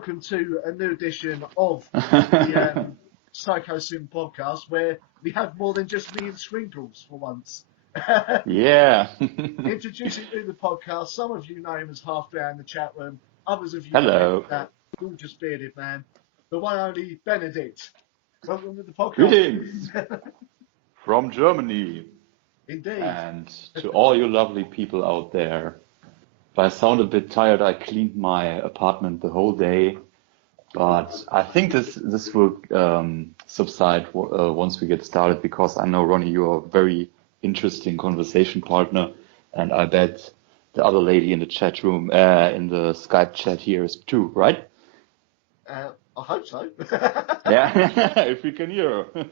welcome to a new edition of the Psychosin Podcast, where we have more than just me and Skrinkles for once. Yeah. Introducing to the podcast, some of you know him as Half Bear in the chat room, others of you Hello. know that gorgeous bearded man, the one and only Benedikt. Welcome to the podcast. Greetings from Germany. Indeed. And to all you lovely people out there. If I sound a bit tired, I cleaned my apartment the whole day. But I think this will subside once we get started, because I know, Ronnie, you are a very interesting conversation partner. And I bet the other lady in the chat room, in the Skype chat here is too, right? I hope so. Yeah, if we can hear her.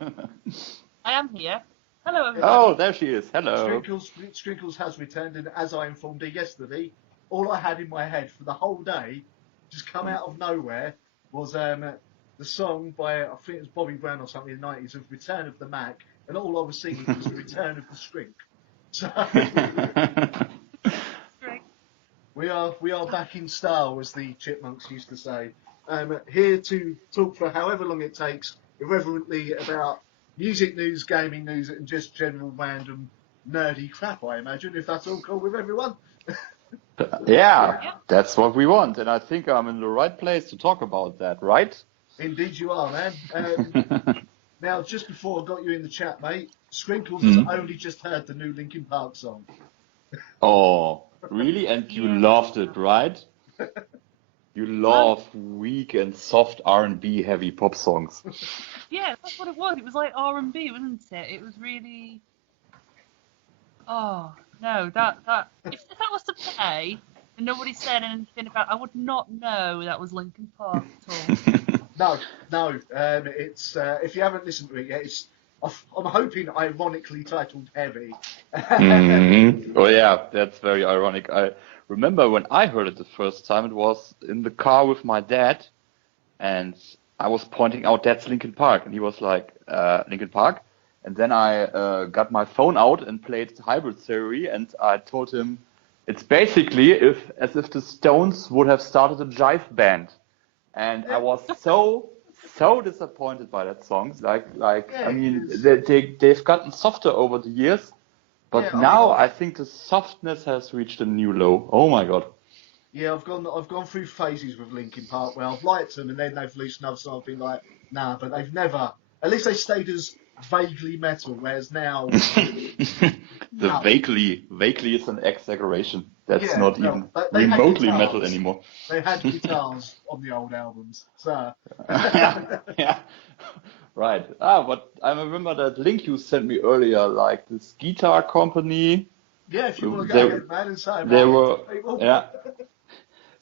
I am here. Hello, everybody. Oh, there she is. Hello. Skrinkles has returned, and as I informed her yesterday, all I had in my head for the whole day, just come out of nowhere, was the song by, I think it was Bobby Brown or something in the 90s, of Return of the Mac, and all I was singing was the Return of the Skrink. So we are back in style, as the Chipmunks used to say. Here to talk for however long it takes, irreverently, about music news, gaming news, and just general random nerdy crap, I imagine, if that's all cool with everyone. Yeah, that's what we want, and I think I'm in the right place to talk about that, right? Indeed you are, man. Now, just before I got you in the chat, mate, Skrinkles has only just heard the new Linkin Park song. Oh, really? And you loved it, right? You love weak and soft R&B heavy pop songs. Yeah, that's what it was. It was like R&B, wasn't it? It was really... Oh, no, that if that was to play and nobody said anything about, I would not know that was Linkin Park at all. No. It's if you haven't listened to it yet, I'm hoping ironically titled Heavy. Oh yeah, that's very ironic. I remember when I heard it the first time, it was in the car with my dad, and I was pointing out, that's Linkin Park, and he was like, Linkin Park? And then I got my phone out and played Hybrid Theory, and I told him it's basically as if the Stones would have started a jive band. And I was so disappointed by that song. I mean, they've gotten softer over the years, but now I think the softness has reached a new low. Oh my god. Yeah, I've gone through phases with Linkin Park where I've liked them, and then they've released another song. I've been like, nah, but they've never. At least they stayed as vaguely metal, whereas now the vaguely is an exaggeration. That's not even remotely metal anymore. They had guitars on the old albums, so yeah, right. But I remember that link you sent me earlier, like this guitar company. Yeah, if you want to go ahead, man, and say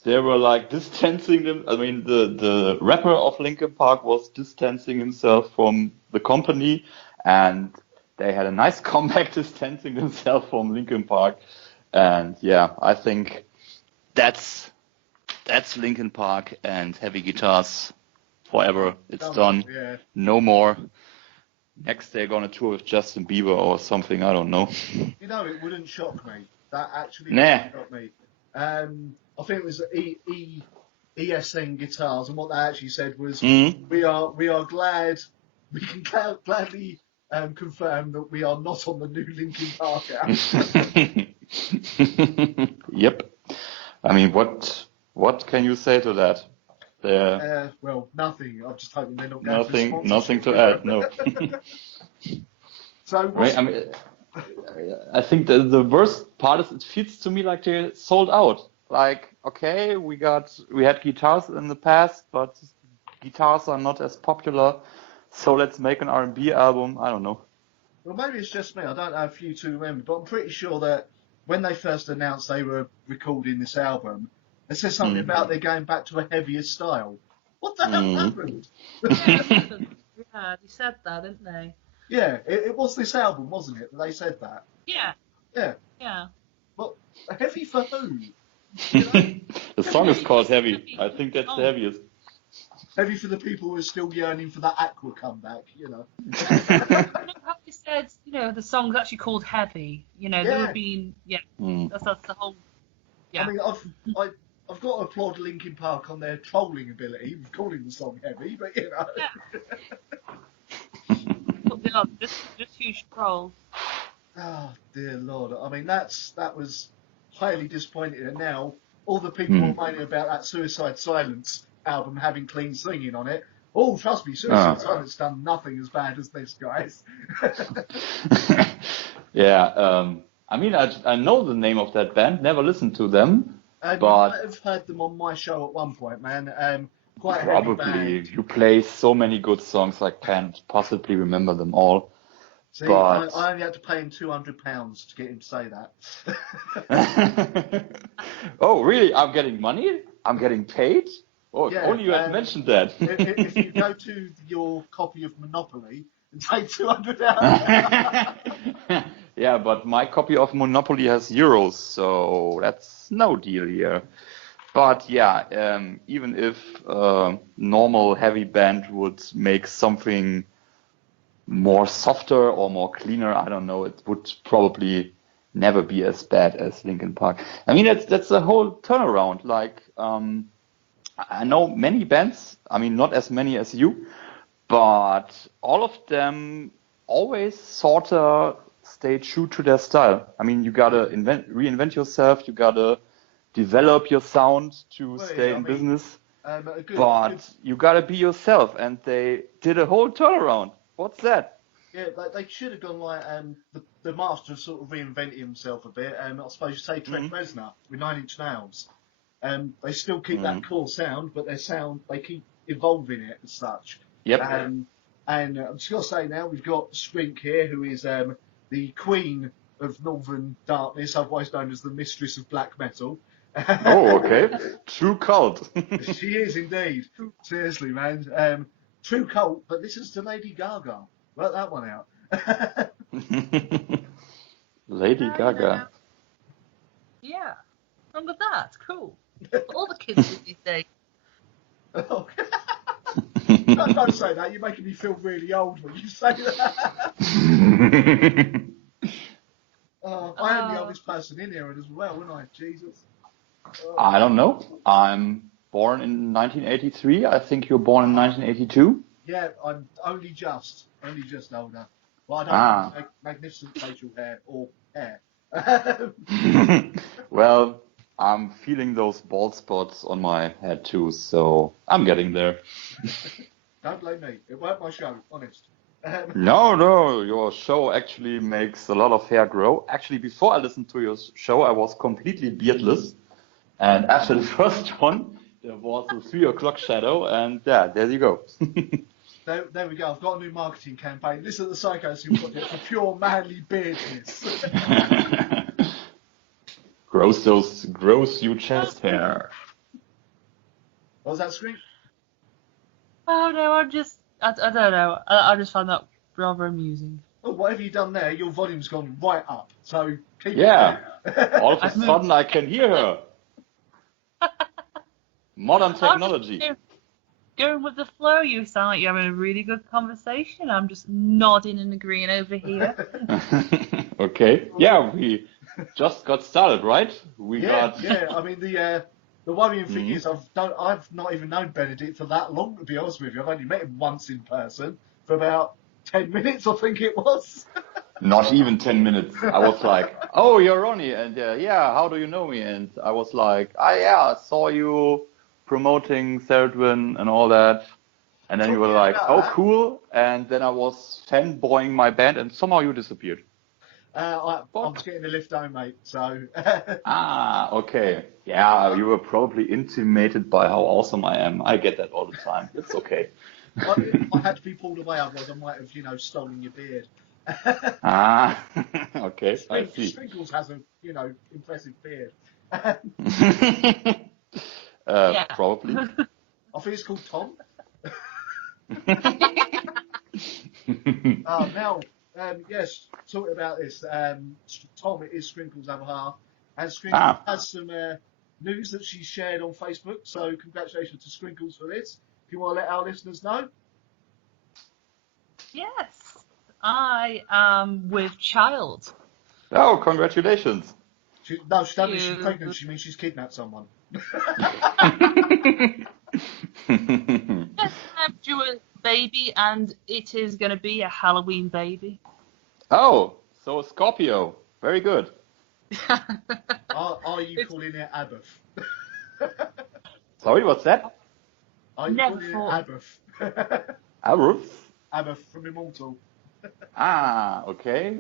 they were like distancing them. I mean, the rapper of Linkin Park was distancing himself from the company, and they had a nice comeback distancing themselves from Linkin Park. And yeah, I think that's Linkin Park and heavy guitars forever. It's done. Yeah. No more. Next they're gonna tour with Justin Bieber or something. I don't know. You know, it wouldn't shock me. That actually wouldn't shock me. I think it was ESN Guitars, and what they actually said was, we are glad, we can gladly confirm that we are not on the new Linkin Park album. Yep. I mean, what can you say to that? Well, nothing. I'm just hoping they're not going nothing to add. No. So right, I mean, I think the worst part is it feels to me like they're sold out. Like, okay, we had guitars in the past, but guitars are not as popular, so let's make an R&B album. I don't know. Well, maybe it's just me. I don't know if you two remember, but I'm pretty sure that when they first announced they were recording this album, they said something about they're going back to a heavier style. What the hell happened? Yeah, they said that, didn't they? Yeah, it was this album, wasn't it? They said that. Yeah. Yeah. Yeah. Well, heavy for who? The song is called Heavy. I think that's the heaviest. Heavy for the people who are still yearning for that Aqua comeback, you know. How they said, the song's actually called Heavy. There would be, that's the whole. Yeah. I mean, I've got to applaud Linkin Park on their trolling ability, with calling the song heavy, but you know. Yeah. Just huge trolls. Oh dear Lord! I mean, that was highly disappointing, and now all the people are moaning about that Suicide Silence album having clean singing on it. Oh, trust me, Suicide Silence done nothing as bad as this, guys. Yeah, I mean, I know the name of that band, never listened to them, You but might have heard them on my show at one point, man. Quite a heavy probably band. you play so many good songs I can't possibly remember them all. See, But I only had to pay him £200 to get him to say that. oh, really? I'm getting money? I'm getting paid? Oh, if Yeah, only you had mentioned that. If you go to your copy of Monopoly and take 200 out. Yeah, but my copy of Monopoly has euros, so that's no deal here. But yeah, even if normal heavy band would make something more softer or more cleaner, I don't know, it would probably never be as bad as Linkin Park. I mean, that's a whole turnaround. Like, I know many bands, I mean, not as many as you, but all of them always sort of stay true to their style. I mean, you gotta reinvent yourself, you gotta develop your sound to stay in business, but you gotta be yourself, and they did a whole turnaround. What's that? Yeah, they should have gone like the master sort of reinvented himself a bit. I suppose you say Trent Reznor with 9 Inch Nails. They still keep that core sound, but they keep evolving it as such. Yep. And I'm just gonna say now we've got Skrinkles here, who is the queen of Northern Darkness, otherwise known as the mistress of black metal. Oh, okay. True cult. She is indeed. Seriously, man. True cult, but listens to Lady Gaga. Work that one out. Lady Gaga. Yeah. What's wrong with that? It's cool. All the kids do these days. Oh. Don't say that. You're making me feel really old when you say that. I am the oldest person in here as well, aren't I? Jesus. I don't know. I'm born in 1983. I think you're born in 1982. Yeah, I'm only just older. Well, I don't have magnificent facial hair or hair. Well, I'm feeling those bald spots on my head too, so I'm getting there. Don't blame me. It weren't my show, honest. No, your show actually makes a lot of hair grow. Actually, before I listened to your show, I was completely beardless. And after the first one, there was a 3 o'clock shadow, and yeah, there you go. There we go. I've got a new marketing campaign. Listen to the Psychosin Podcast for pure manly beardness. Grows you chest hair. What was that, Screen? Oh no, I don't know. I just found that rather amusing. Oh, whatever you've done there, your volume's gone right up. So keep it there. All of a sudden I can hear her. Modern technology. Going with the flow, you sound like you're having a really good conversation. I'm just nodding and agreeing over here. Okay. Yeah, we just got started, right? Yeah. I mean, the worrying thing is I've not even known Benedikt for that long, to be honest with you. I've only met him once in person for about 10 minutes, I think it was. Not even 10 minutes. I was like, oh, you're Ronnie. And yeah, how do you know me? And I was like, I saw you promoting Seradwin and all that. And then you were like, oh, cool. And then I was fanboying my band and somehow you disappeared. I was getting a lift home, mate, so... Okay. Yeah, you were probably intimidated by how awesome I am. I get that all the time. It's okay. I had to be pulled away, otherwise I might have, stolen your beard. Okay, I see. Skrinkles has a, impressive beard. Probably. I think it's called Tom. Now, yes, talking about this, Tom is Skrinkles' other half, and Skrinkles has some news that she shared on Facebook, so congratulations to Skrinkles for this. If you want to let our listeners know. Yes, I am with child. Oh, congratulations. She doesn't mean she's pregnant, she means she's kidnapped someone. Due a baby, and it is going to be a Halloween baby. Oh, so Scorpio. Very good. Are you calling it Abath? Sorry, what's that? Are you calling it Abath? Aruf? Abath from Immortal. Okay.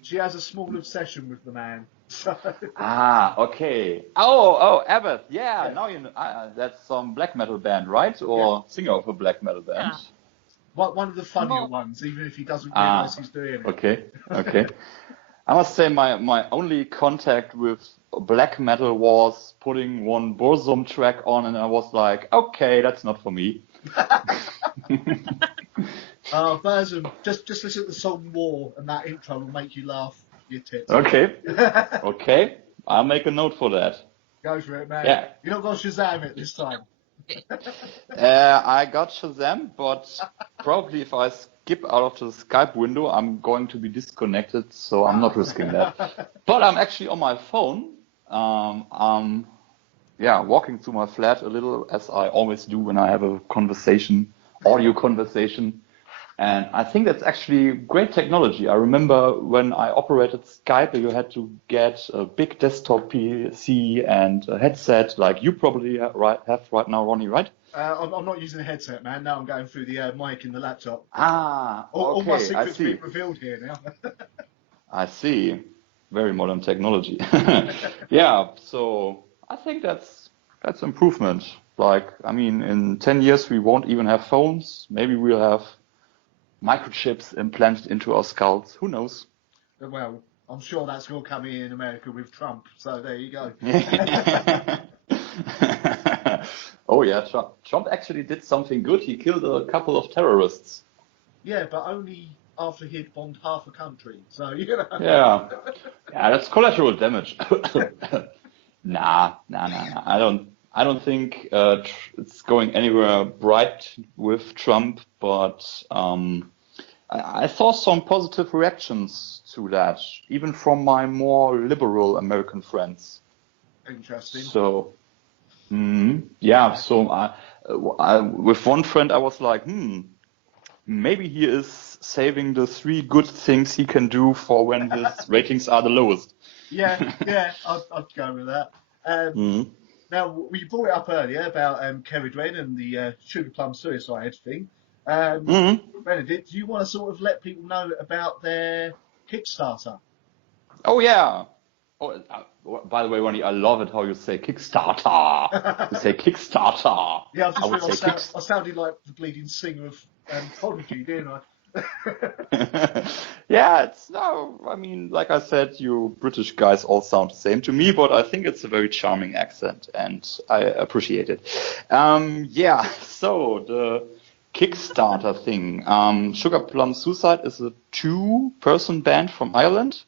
She has a small obsession with the man. So. Okay. Oh, Abbott. Yeah. Now you know. That's some black metal band, right? Or singer of a black metal band. Yeah. One of the funnier ones, even if he doesn't realise he's doing it. Okay. I must say my only contact with black metal was putting one Burzum track on, and I was like, okay, that's not for me. Burzum, just listen to the song War, and that intro will make you laugh your tits. Okay. I'll make a note for that. Go for it, man. Yeah. You're not going to Shazam it this time. I got Shazam, but probably if I skip out of the Skype window, I'm going to be disconnected, so I'm not risking that. But I'm actually on my phone. I'm walking through my flat a little, as I always do when I have a audio conversation. And I think that's actually great technology. I remember when I operated Skype, you had to get a big desktop PC and a headset, like you probably have right now, Ronnie, right? I'm not using a headset, man. Now I'm going through the mic in the laptop. All my secrets being revealed here now. I see. Very modern technology. Yeah, so I think that's improvement. In 10 years we won't even have phones. Maybe we'll have microchips implanted into our skulls. Who knows? Well, I'm sure that's going to come in America with Trump. So there you go. Oh yeah, Trump actually did something good. He killed a couple of terrorists. Yeah, but only after he'd bombed half a country. So, you know. Yeah, that's collateral damage. Nah. I don't think it's going anywhere bright with Trump, but I saw some positive reactions to that, even from my more liberal American friends. Interesting. So, with one friend I was like, maybe he is saving the 3 good things he can do for when his ratings are the lowest. Yeah, I'd go with that. Now, we brought it up earlier about Kerry Dredd and the Sugar Plum suicide thing. Benedikt, do you want to sort of let people know about their Kickstarter? Oh, yeah. Oh, by the way, Ronnie, I love it how you say Kickstarter. You say Kickstarter. Yeah, I sounded like the bleeding singer of Prodigy, didn't I? Yeah, like I said, you British guys all sound the same to me, but I think it's a very charming accent and I appreciate it. So the Kickstarter thing. Sugar Plum Suicide is a 2-person band from Ireland.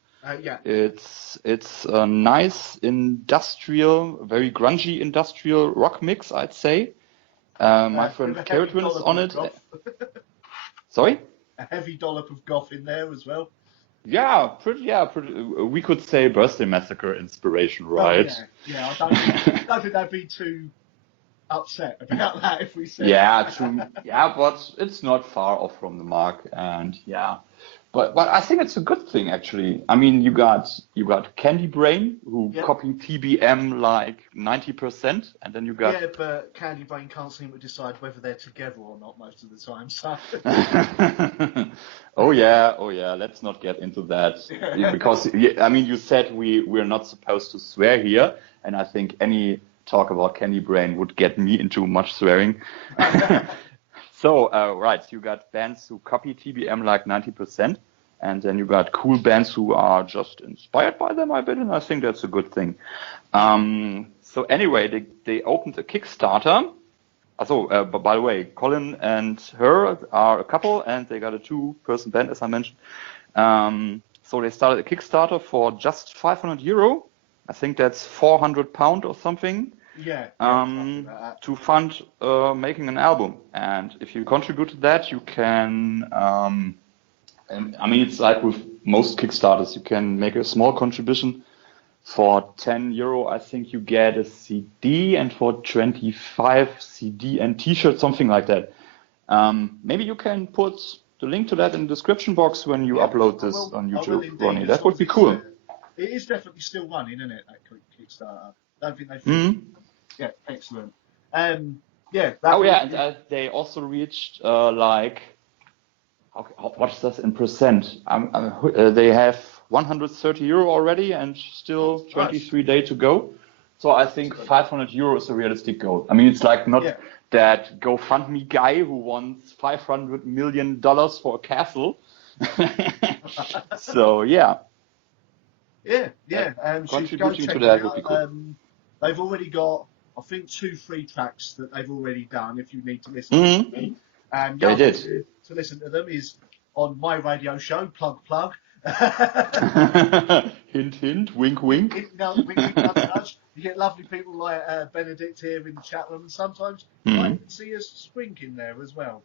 It's a nice industrial, very grungy industrial rock mix, I'd say. My friend Carrotwin is on it. Sorry? A heavy dollop of goth in there as well. Yeah, pretty. We could say Birthday Massacre inspiration, right? Oh, yeah, I don't think they'd be too upset about that if we said. Yeah, true. Yeah, but it's not far off from the mark, and but I think it's a good thing actually. I mean, you got Candy Brain who copied TBM like 90%, and then you got but Candy Brain can't seem to decide whether they're together or not most of the time. So. Oh yeah. Let's not get into that because you said we're not supposed to swear here, and I think any talk about Candy Brain would get me into much swearing. So, you got bands who copy TBM like 90%, and then you got cool bands who are just inspired by them, I bet, and I think that's a good thing. So anyway, they opened a Kickstarter. By the way, Colin and her are a couple, and they got a 2-person band, as I mentioned. So they started a Kickstarter for just €500. I think that's £400 or something. To fund making an album, and if you contribute to that, you can. It's like with most Kickstarters, you can make a small contribution For €10, I think you get a CD, and for 25 CD and T-shirt, something like that. Maybe you can put the link to that in the description box when you upload this on YouTube, Ronnie. That would be cool. It is definitely still running, isn't it? That Kickstarter. I don't think they've. Yeah, excellent. Yeah. And they also reached what's that in percent? They have €130 already, and still 23 days to go. So I think €500 is a realistic goal. I mean, it's like not that GoFundMe guy who wants $500 million for a castle. So yeah. Contributing to that would be cool. They've already got, I think, 2 free tracks that they've already done. If you need to listen to them, and they did. To listen to them is on my radio show, Plug. Hint, hint, wink, wink. Wink, nudge. You get lovely people like Benedikt here in the chat room, and sometimes you might see a Sprink in there as well.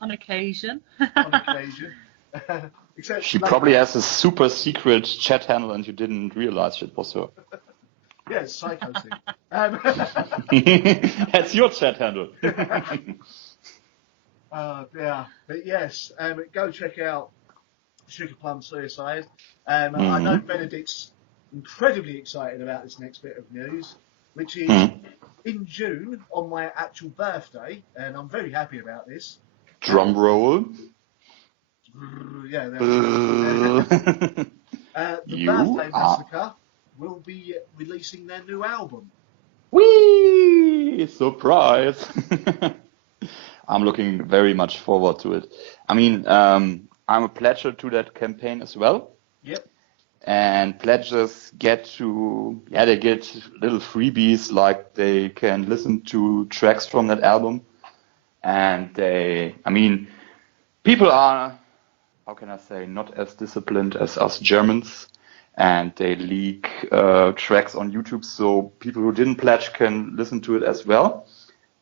On occasion. Except she probably has a super secret chat handle and you didn't realize it was her. Yeah, it's Psychosin. That's your chat handle. But yes, go check out Sugar Plum Suicide. I know Benedikt's incredibly excited about this next bit of news, which is in June on my actual birthday, and I'm very happy about this. Drum roll. Yeah. The Birthday Massacre will be releasing their new album. Whee! Surprise! I'm looking very much forward to it. I mean, I'm a pledger to that campaign as well. Yep. And pledges get little freebies, like they can listen to tracks from that album. And people are, how can I say, not as disciplined as us Germans, and they leak tracks on YouTube, so people who didn't pledge can listen to it as well.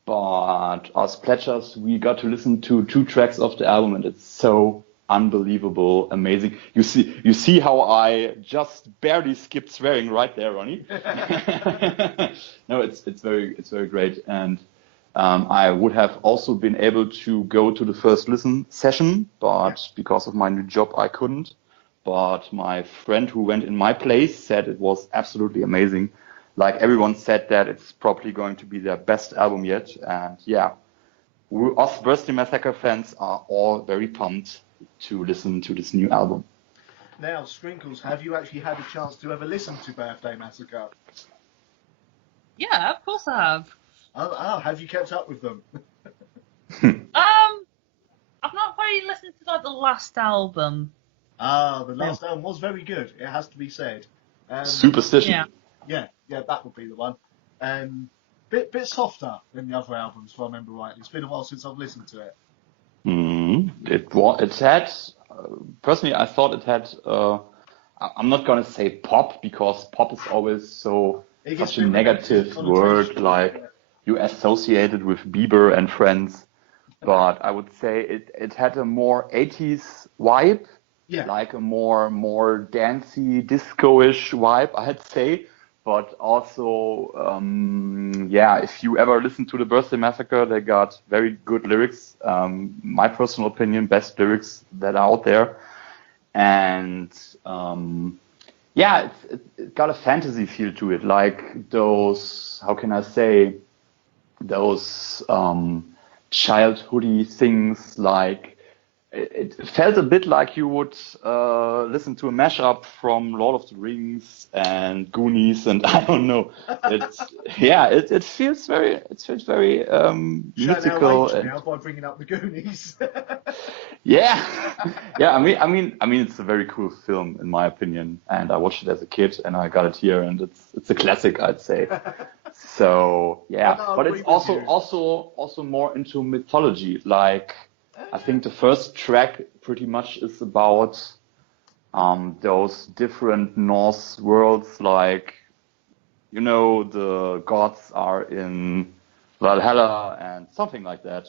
But as pledgers, we got to listen to 2 tracks of the album, and it's so unbelievable, amazing. You see how I just barely skipped swearing right there, Ronnie. No, it's very great, and I would have also been able to go to the first listen session, but because of my new job, I couldn't. But my friend who went in my place said it was absolutely amazing. Like everyone said that it's probably going to be their best album yet. And us Birthday Massacre fans are all very pumped to listen to this new album. Now, Skrinkles, have you actually had a chance to ever listen to Birthday Massacre? Yeah, of course I have. Oh, have you kept up with them? I've not really listened to the last album. The last album was very good. It has to be said. Superstition. Yeah, that would be the one. Bit softer than the other albums, if I remember rightly. It's been a while since I've listened to it. It had. Personally, I thought it had. I'm not gonna say pop, because pop is always such a negative word. Like you associate it with Bieber and Friends, but I would say it had a more 80s vibe. Yeah. Like a more dancey, disco-ish vibe, I'd say. But also, if you ever listen to the Birthday Massacre, they got very good lyrics. My personal opinion, best lyrics that are out there. And it got a fantasy feel to it. Like those, how can I say, those childhoody things, like it felt a bit like you would listen to a mashup from Lord of the Rings and Goonies, and I don't know. It feels very mythical. Now by bringing up the Goonies. I mean, it's a very cool film in my opinion, and I watched it as a kid, and I got it here, and it's a classic, I'd say. So but it's also more into mythology, like. I think the first track pretty much is about those different Norse worlds, like, the gods are in Valhalla and something like that.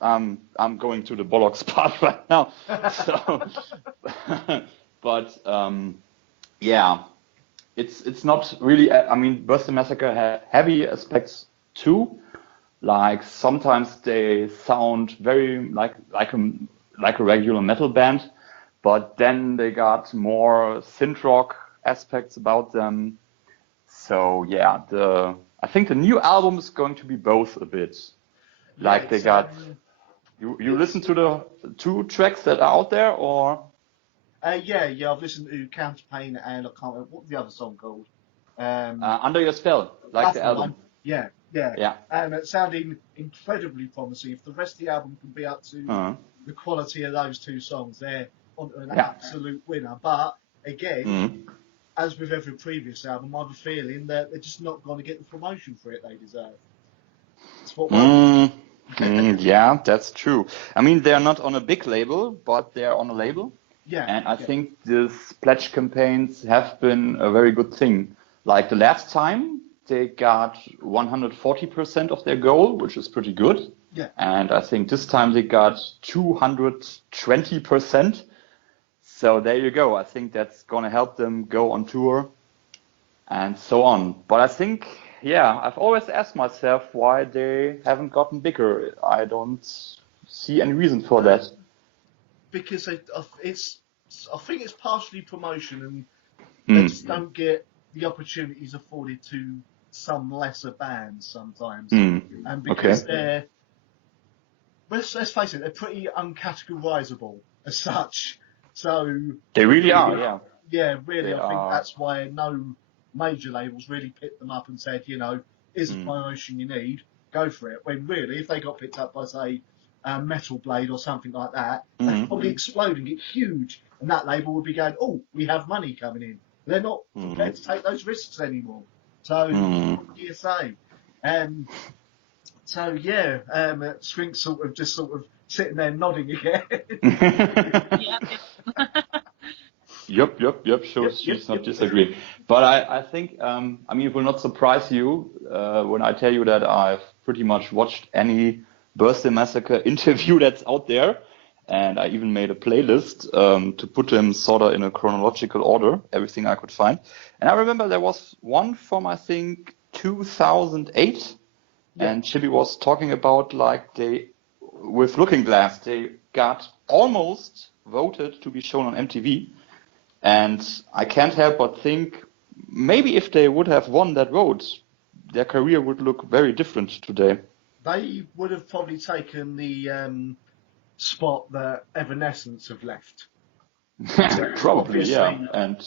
I'm going to the bollocks part right now. So, but it's not really. I mean, Birthday Massacre had heavy aspects too. Like sometimes they sound very like a regular metal band, but then they got more synth rock aspects about them. So yeah, I think the new album is going to be both a bit. Like they got. You listen to the 2 tracks that are out there, or? Yeah, I've listened to Counterpain and I can't remember what's the other song called. Under Your Spell, like the album. One. Yeah. And it's sounding incredibly promising. If the rest of the album can be up to the quality of those 2 songs, they're on an absolute winner. But again, as with every previous album, I have a feeling that they're just not going to get the promotion for it they deserve. That's what yeah, that's true. I mean, they're not on a big label, but they're on a label. Yeah. And I think these pledge campaigns have been a very good thing. Like the last time, they got 140% of their goal, which is pretty good. Yeah. And I think this time they got 220%. So there you go. I think that's going to help them go on tour and so on. But I think, I've always asked myself why they haven't gotten bigger. I don't see any reason for that. Because I think it's partially promotion and they just don't get the opportunities afforded to some lesser bands sometimes. And because they're, let's face it, they're pretty uncategorizable as such. So they really are, yeah. Yeah, really. I think that's why no major labels really picked them up and said, is the promotion you need, go for it. When really, if they got picked up by, say, Metal Blade or something like that, they're probably exploding. It's huge. And that label would be going, oh, we have money coming in. They're not prepared to take those risks anymore. So, what do you say? Skrinkles sort of sitting there nodding again. Yep. Shows she's not disagreeing. But I think, it will not surprise you when I tell you that I've pretty much watched any Birthday Massacre interview that's out there. And I even made a playlist to put them sort of in a chronological order, everything I could find. And I remember there was one from, I think, 2008. Yeah. And Chibi was talking about with Looking Glass, they got almost voted to be shown on MTV. And I can't help but think maybe if they would have won that vote, their career would look very different today. They would have probably taken the spot that Evanescence have left. Probably, yeah. And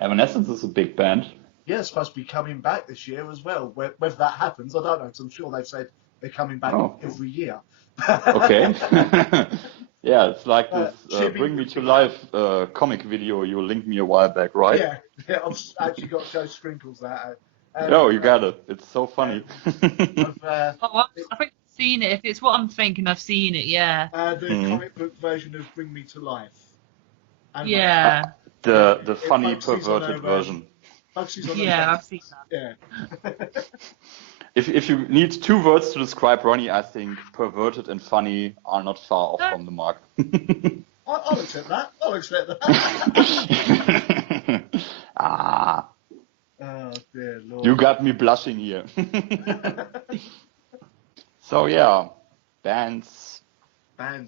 Evanescence is a big band. Yeah, it's supposed to be coming back this year as well. Whether that happens, I don't know, because I'm sure they've said they're coming back every year. Okay. Yeah, it's like this Bring Me to Life comic video you linked me a while back, right? Yeah, I've actually got to show Skrinkles that. You got it. It's so funny. I think I've seen it. If it's what I'm thinking, I've seen it, yeah. The comic book version of Bring Me to Life. And the funny, perverted version. I've seen that. Yeah. If you need 2 words to describe Ronnie, I think perverted and funny are not far off from the mark. I'll accept that. Oh, dear Lord. You got me blushing here. So yeah, bands.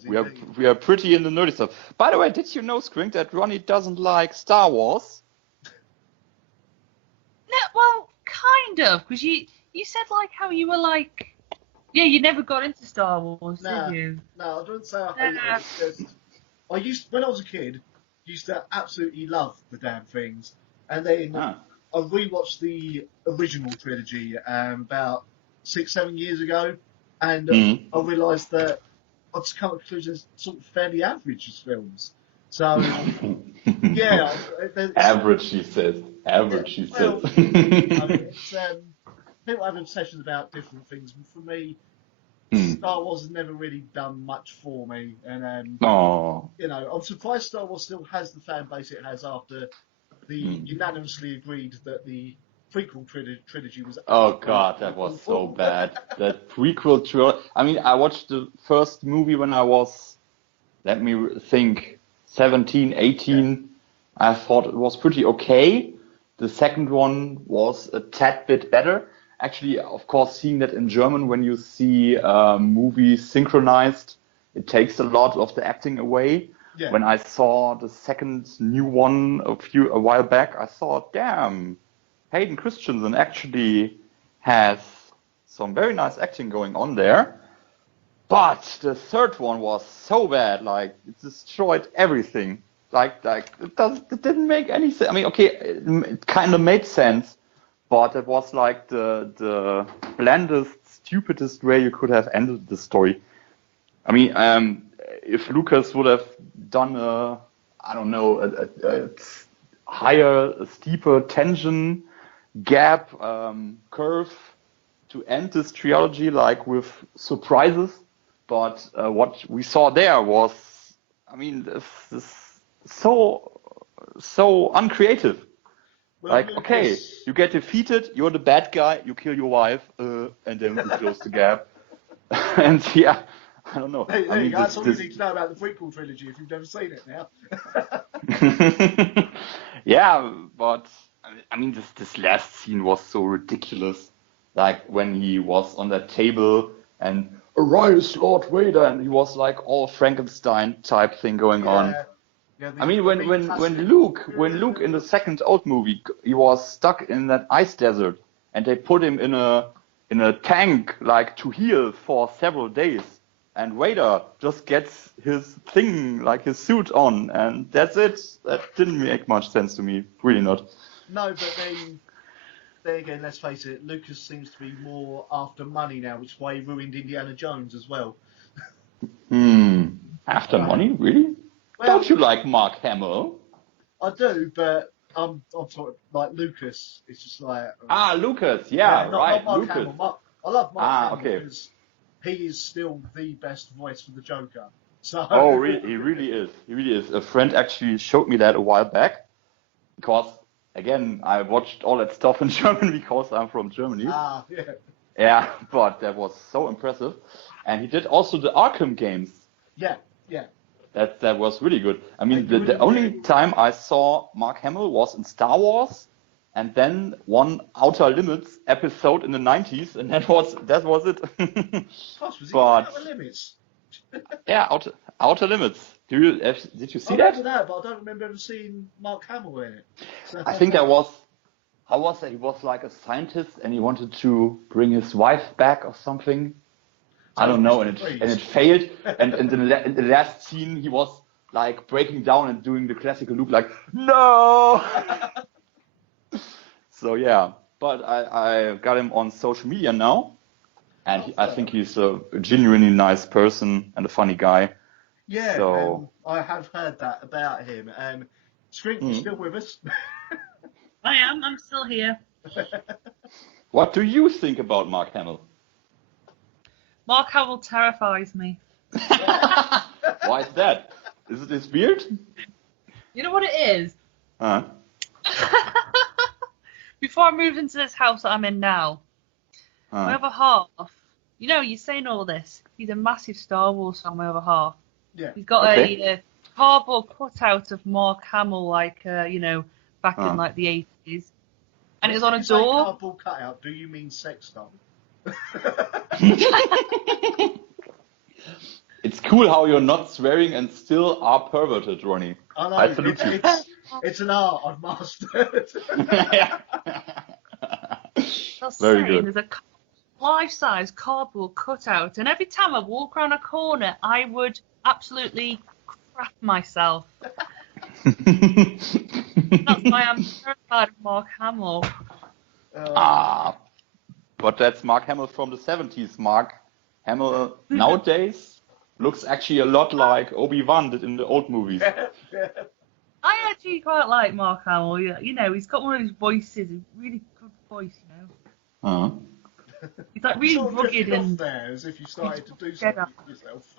We are pretty in the nerdy stuff. By the way, did you know, Skrink, that Ronnie doesn't like Star Wars? No, well, kind of, because you said how you were you never got into Star Wars, did you? No, I don't say I hate it. When I was a kid, used to absolutely love the damn things. And then I rewatched the original trilogy about 6-7 years ago, and I realised that I'd just come to the conclusion it's sort of fairly average as films. So, yeah. Average, she says. Well, people have obsessions about different things, but for me, Star Wars has never really done much for me. And I'm surprised Star Wars still has the fan base it has after the unanimously agreed that the prequel trilogy was. Oh God, that was so bad. That prequel trilogy. I watched the first movie when I was, let me think, 17, 18. Yeah. I thought it was pretty okay. the second one was a tad bit better. Actually, of course, seeing that in German, when you see movies synchronized, it takes a lot of the acting away. Yeah. When I saw the second new one a while back, I thought, damn, Hayden Christensen actually has some very nice acting going on there. But the third one was so bad, like it destroyed everything. Like it didn't make any sense. I mean, okay, it kind of made sense, but it was like the blandest, stupidest way you could have ended the story. I mean, if Lucas would have done a higher, steeper tension gap curve to end this trilogy, like with surprises. But what we saw there was, I mean, this so uncreative. Well, like, okay, you get defeated, you're the bad guy, you kill your wife, and then you close the gap. And yeah, I don't know. There you go. That's all you need to know about the prequel trilogy if you've never seen it now. Yeah, but I mean, this last scene was so ridiculous. Like when he was on that table and arise, Lord Vader, and he was like all Frankenstein type thing going on. Yeah, I mean, when Luke in the second old movie, he was stuck in that ice desert, and they put him in a tank like to heal for several days, and Vader just gets his thing, like his suit on, and that's it. That didn't make much sense to me, really not. No, but then again, let's face it, Lucas seems to be more after money now, which is why he ruined Indiana Jones as well. After money, really? Well, don't you like Mark Hamill? I do, but I'm talking like Lucas. It's just like Lucas, yeah, right, not Mark Lucas. Hamill. I love Mark Hamill okay. because he is still the best voice for the Joker. So. Oh, really? He really is. He really is. A friend actually showed me that a while back, because again, I watched all that stuff in German because I'm from Germany. Yeah. Yeah, but that was so impressive. And he did also the Arkham games. Yeah. That was really good. I mean, the only time I saw Mark Hamill was in Star Wars, and then one Outer Limits episode in the 90s, and that was it. Gosh, was he Outer Limits? Yeah, Outer Limits. Did you see I that? remember that, but I don't remember ever seeing Mark Hamill in it. So. I think that was. How was that? He was like a scientist, and he wanted to bring his wife back or something. I don't know, and it failed. And in the last scene, he was like breaking down and doing the classical loop, like no. So yeah, but I got him on social media now, and I think he's a genuinely nice person and a funny guy. Yeah, so I have heard that about him. Skrinkles still with us? I am. I'm still here. What do you think about Mark Hamill? Mark Hamill terrifies me. Why is that? Is it his beard? You know what it is? Uh-huh. Before I moved into this house that I'm in now, my other half, you know, you're saying all this, he's a massive Star Wars fan, my other half. Yeah. He's got a cardboard cutout of Mark Hamill, like, back in like the 80s. And it was on a door. Cardboard cutout, do you mean sex doll? It's cool how you're not swearing and still are perverted, Ronnie. I know. I salute you. It's an art I've mastered. Very good. There's a life-size cardboard cutout, and every time I walk around a corner, I would absolutely crap myself. That's why I'm terrified of Mark Hamill. But that's Mark Hamill from the 70s. Mark Hamill nowadays looks actually a lot like Obi-Wan did in the old movies. I actually quite like Mark Hamill. You know, he's got one of those voices, a really good voice, you know. He's like really sort of rugged and there, as if you started to do something for yourself.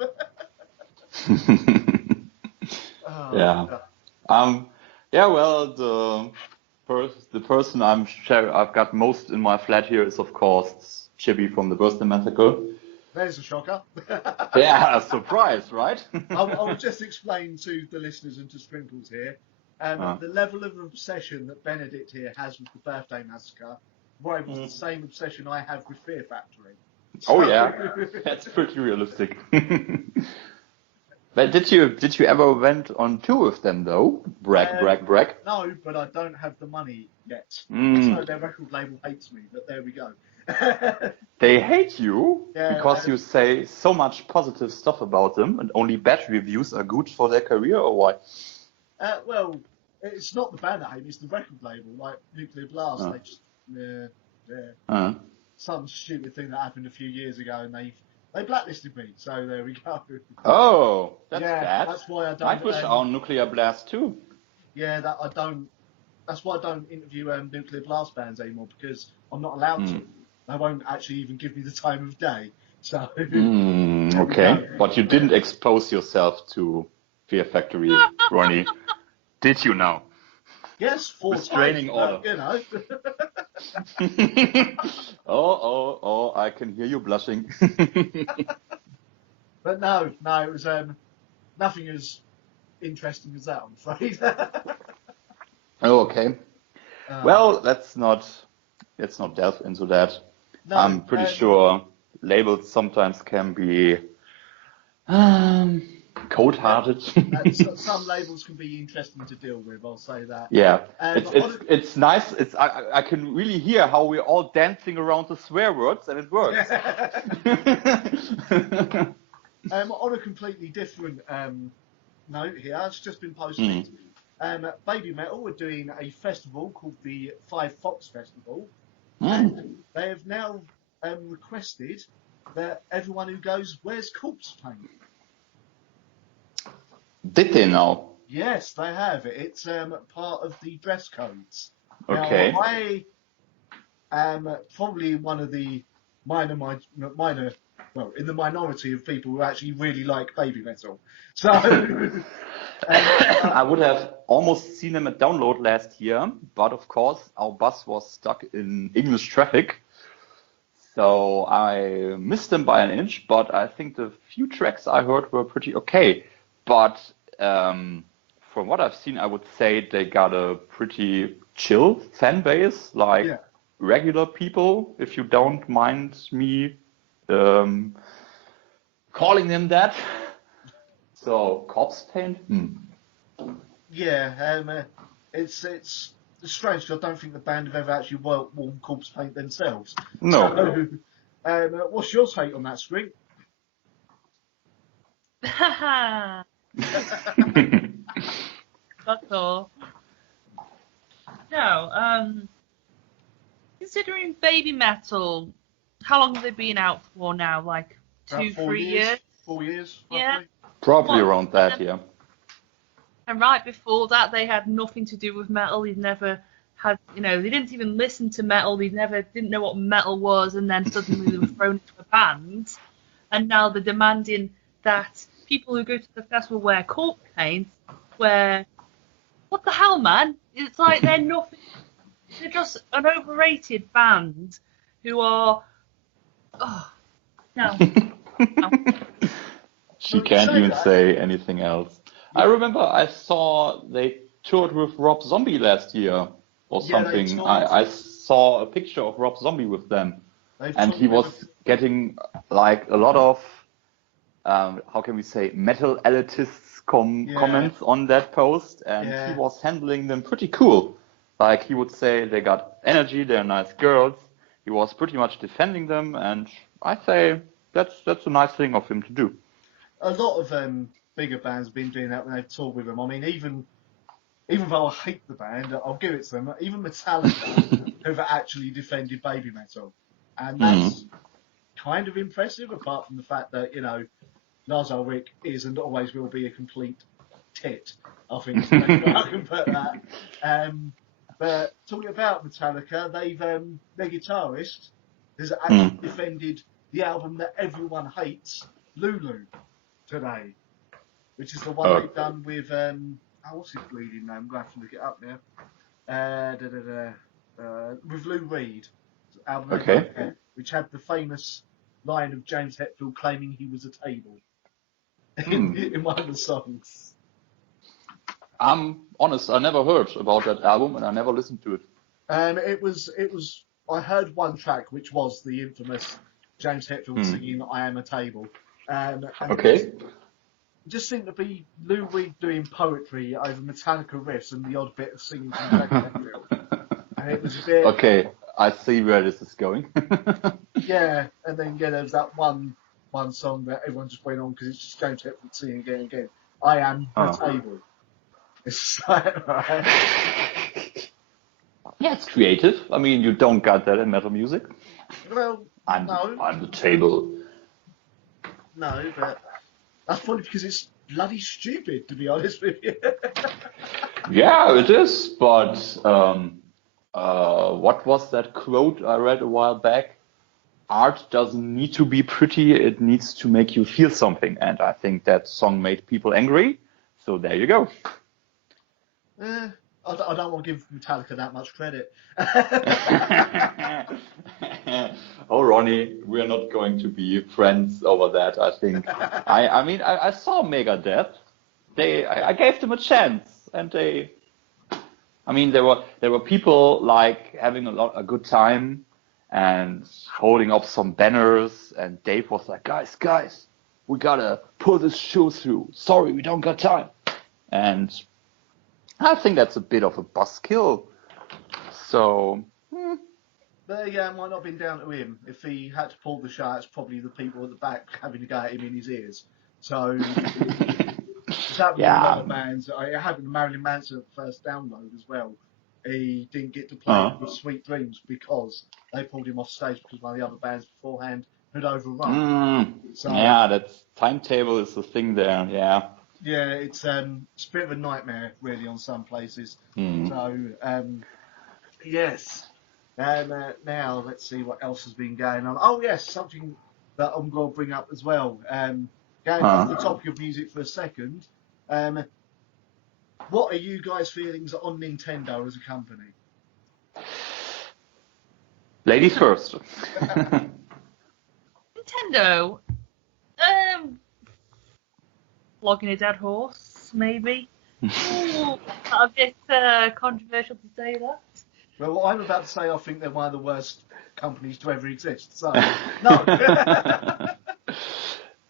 Well, the person I've got most in my flat here is, of course, Chibi from the Birthday Massacre. There's a shocker. Yeah, a surprise, right? I will just explain to the listeners and to Skrinkles here. The level of obsession that Benedikt here has with the Birthday Massacre was the same obsession I have with Fear Factory. Oh yeah, that's pretty realistic. But did you ever went on tour with them though? Brag. No, but I don't have the money yet. So their record label hates me, but there we go. They hate you because you say so much positive stuff about them, and only bad reviews are good for their career, or why? Well, it's not the band that hate me, it's the record label, like Nuclear Blast. They just some stupid thing that happened a few years ago, and they blacklisted me. So there we go. Oh, that's bad. That's why I don't. I push on Nuclear Blast too. Yeah, that's why I don't interview Nuclear Blast bands anymore, because I'm not allowed to. They won't actually even give me the time of day. So. Okay, but you didn't expose yourself to Fear Factory, Ronnie, did you now? Yes, 4 Restraining times, order. you know. Oh, I can hear you blushing. But no, it was nothing as interesting as that, I'm afraid. Oh, okay. Well, let's not delve into that. No, I'm pretty sure labels sometimes can be cold-hearted. Some labels can be interesting to deal with, I'll say that. Yeah, it's nice. I can really hear how we're all dancing around the swear words, and it works. On a completely different note here, it's just been posted. Baby Metal are doing a festival called the Five Fox Festival, and they have now requested that everyone who goes wears corpse paint. Did they now? Yes, they have. It's part of the dress codes. Okay. Now, I am probably one of the minor, well, in the minority of people who actually really like Baby Metal. So I would have almost seen them at Download last year, but of course our bus was stuck in English traffic. So I missed them by an inch, but I think the few tracks I heard were pretty okay. But from what I've seen, I would say they got a pretty chill fan base, like regular people, if you don't mind me calling them that. So, corpse paint? Yeah, it's strange because I don't think the band have ever actually worn corpse paint themselves. No. So, what's your take on that, Skrinkles? That's all. No, considering Baby Metal, how long have they been out for now? Like 2, 3 years? 4 years, roughly. Yeah. Probably around that, yeah. And right before that, they had nothing to do with metal. They'd never had, they didn't even listen to metal. They didn't know what metal was, and then suddenly they were thrown into a band. And now they're demanding that people who go to the festival wear corpse paint, what the hell, man? It's like they're nothing. They're just an overrated band who are. Oh, no. She can't even say anything else. I remember I saw they toured with Rob Zombie last year or something. I saw a picture of Rob Zombie with them. And he was getting like a lot of, how can we say, metal elitists comments on that post. And he was handling them pretty cool. Like he would say they got energy, they're nice girls. He was pretty much defending them. And I say that's a nice thing of him to do. A lot of bigger bands have been doing that when they've toured with them. I mean, even though I hate the band, I'll give it to them. Even Metallica have actually defended Baby Metal, and that's kind of impressive. Apart from the fact that Lars Ulrich is and always will be a complete tit. I think I can put that. But talking about Metallica, their guitarist has actually defended the album that everyone hates, Lulu, today, which is the one they've done with what's his bleeding name? I'm going to have to look it up now. With Lou Reed, album which had the famous line of James Hetfield claiming he was a table in one of the songs. I'm honest, I never heard about that album and I never listened to it. It was. I heard one track, which was the infamous James Hetfield singing "I Am a Table." And Okay. just seemed to be Lou Reed doing poetry over Metallica riffs and the odd bit of singing from James Hetfield. And it was a bit. Okay, I see where this is going. Yeah, and then there was that one song that everyone just went on because it's just James Hetfield singing again and again. I am a table. It's like, right. Yeah, it's creative. I mean, you don't got that in metal music. Well, I'm the table. No, but that's probably because it's bloody stupid, to be honest with you. Yeah, it is. But what was that quote I read a while back? Art doesn't need to be pretty, it needs to make you feel something. And I think that song made people angry. So there you go. I don't want to give Metallica that much credit. Oh, Ronnie, we're not going to be friends over that, I think. I mean, I saw Megadeth. I gave them a chance. And there were people like having a good time and holding up some banners, and Dave was like, guys, we gotta pull this show through. Sorry, we don't got time. And I think that's a bit of a buzzkill. So, But yeah, it might not have been down to him. If he had to pull the show, it's probably the people at the back having to go at him in his ears. So, it's happened to a lot of bands. It happened to Marilyn Manson at the first download as well. He didn't get to play with Sweet Dreams because they pulled him off stage because one of the other bands beforehand had overrun. So, yeah, that timetable is the thing there, yeah. Yeah, it's a bit of a nightmare, really, on some places. So, yes. Now, let's see what else has been going on. Oh, yes, something that I'm going to bring up as well. Going off the topic of music for a second, what are you guys' feelings on Nintendo as a company? Ladies first. Nintendo. Flogging a dead horse, maybe. Ooh, a bit controversial to say that. Well, what I'm about to say, I think they're one of the worst companies to ever exist. So, no.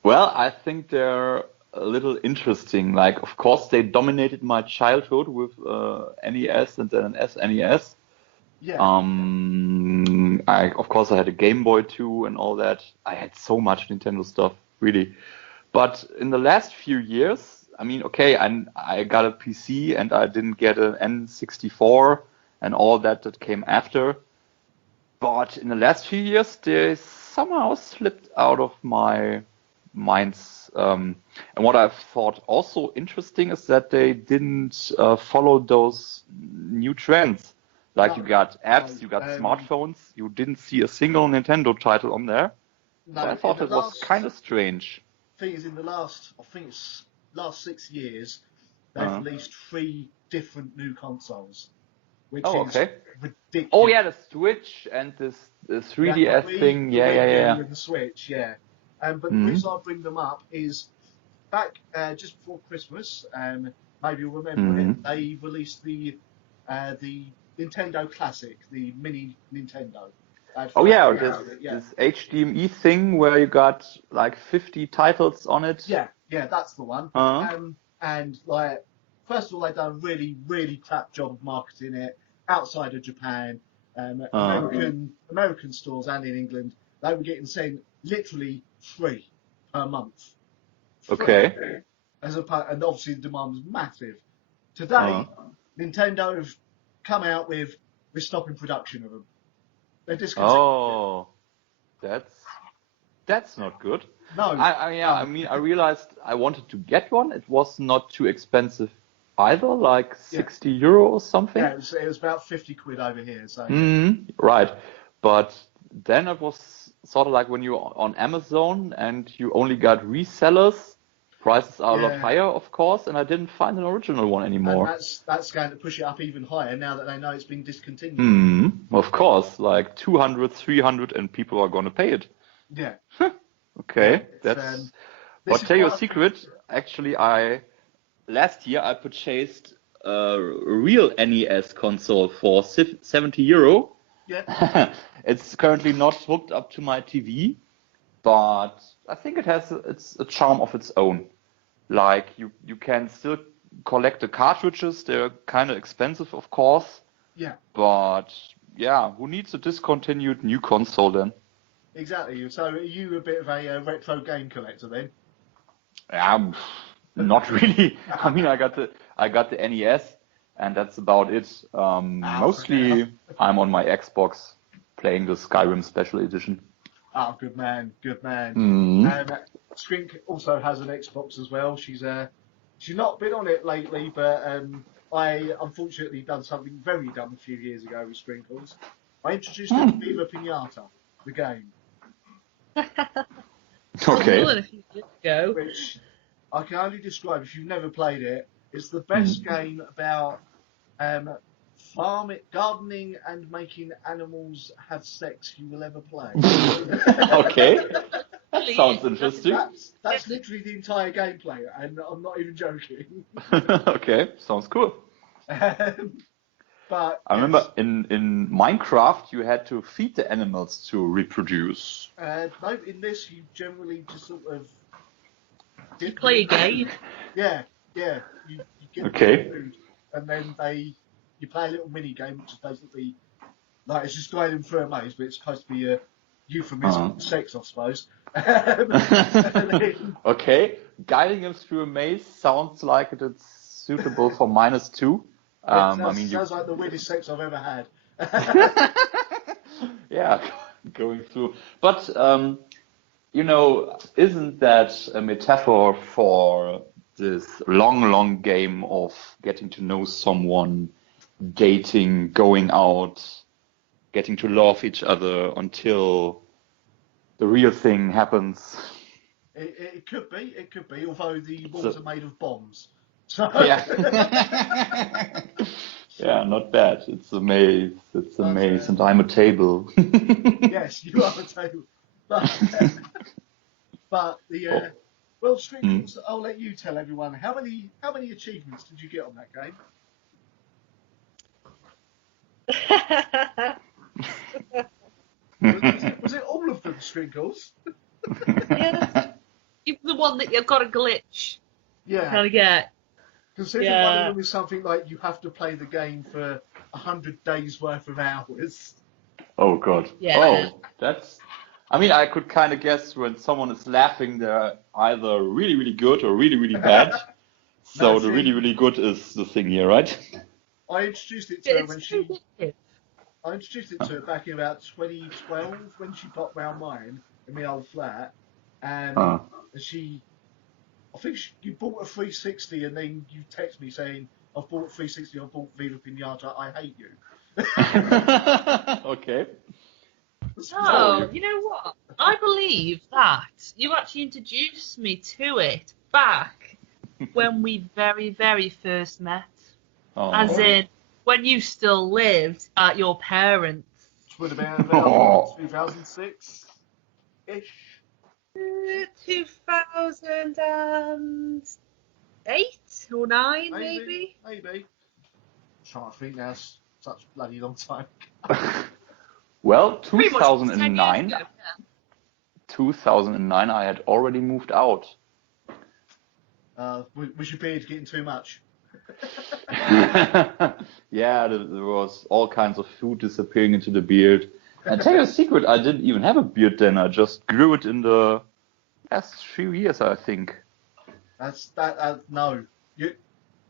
Well, I think they're a little interesting. Like, of course, they dominated my childhood with NES and then an SNES. Yeah. Of course, I had a Game Boy too and all that. I had so much Nintendo stuff, really. But in the last few years, I mean, okay, I got a PC and I didn't get an N64 and all that came after. But in the last few years, they somehow slipped out of my minds. And what I've thought also interesting is that they didn't follow those new trends. Like you got apps, you got smartphones, you didn't see a single Nintendo title on there. No, so I thought it was kind of strange. Thing is, in the last 6 years, they've released 3 different new consoles, which is ridiculous. Oh yeah, the Switch and the 3DS thing. Yeah. And the Switch, yeah. But the reason I bring them up is back just before Christmas, maybe you'll remember it. They released the Nintendo Classic, the mini Nintendo. Oh yeah, this HDMI thing where you got like 50 titles on it. Yeah, that's the one. And like, first of all, they've done a really, really crap job of marketing it outside of Japan. American stores and in England, they were getting sent literally 3 per month. 3. Okay. And obviously the demand was massive. Today, Nintendo have come out with we're stopping production of them. They're discontinued. Oh, that's not good. No. I mean, I realized I wanted to get one. It was not too expensive either, like 60 euro or something. Yeah, it was about 50 quid over here. So. Right. But then it was sort of like when you're on Amazon and you only got resellers, prices are a lot higher, of course, and I didn't find an original one anymore. And that's going to push it up even higher now that they know it's been discontinued. Of course, like 200, 300, and people are going to pay it. Yeah. Okay, that's. But tell you a secret. Actually, last year I purchased a real NES console for €70. Yeah. It's currently not hooked up to my TV, but I think it has it's a charm of its own. Like you can still collect the cartridges. They're kind of expensive, of course, Yeah. but yeah, who needs a discontinued new console then? Exactly. So are you a bit of a retro game collector then? Not really. I mean, I got the NES, and that's about it. Mostly, I'm on my Xbox playing the Skyrim Special Edition. Oh, good man, good man. Mm. Skrinkles also has an Xbox as well. She's not been on it lately, but I unfortunately done something very dumb a few years ago with Skrinkles. I introduced her to Viva Pinata, the game. Okay. More than a few years ago. Which I can only describe if you've never played it. It's the best game about gardening and making animals have sex you will ever play. Okay. That sounds interesting. That's literally the entire gameplay, and I'm not even joking. Okay, sounds cool. But I remember in Minecraft you had to feed the animals to reproduce. no, in this you generally just sort of You play a game. Yeah. You get Okay. food, and then you play a little mini game, which is basically like it's just guiding through a maze, but it's supposed to be a euphemism for sex, I suppose. Okay, guiding him through a maze sounds like it's suitable for -2. Sounds like the weirdest sex I've ever had. Yeah, going through. But isn't that a metaphor for this long game of getting to know someone, dating, going out, getting to love each other until the real thing happens? It could be, although the walls are made of bombs. So Yeah. Yeah, not bad. It's a maze. It's a maze, and I'm a table. Yes, you are a table. But well, Skrinkles, I'll let you tell everyone how many achievements did you get on that game? Was it all of them, Skrinkles? Yeah. Even the one that you've got a glitch. Yeah. Kind of get. Considering one of them is something like you have to play the game for 100 days worth of hours. Oh God. Yeah. Oh, that's. I mean, I could kind of guess when someone is laughing, they're either really, really good or really, really bad. So the really, really good is the thing here, right? I introduced it to her I introduced it to her back in about 2012 when she popped round mine in my old flat, and I think you bought a 360, and then you text me saying, "I've bought a 360. I've bought Viva Pinata. I hate you." Okay. Oh, you know what? I believe that you actually introduced me to it back when we very, very first met. Oh. As in, when you still lived at your parents'. Which would have been about 2006-ish. 2008 or 9, maybe? Maybe. I'm trying to think now. It's such a bloody long time. Well, Pretty much 10 years 2009. ago, 2009, I had already moved out. Was your beard getting too much? Yeah, there was all kinds of food disappearing into the beard. And tell you a secret, I didn't even have a beard then. I just grew it in the last few years, I think. No.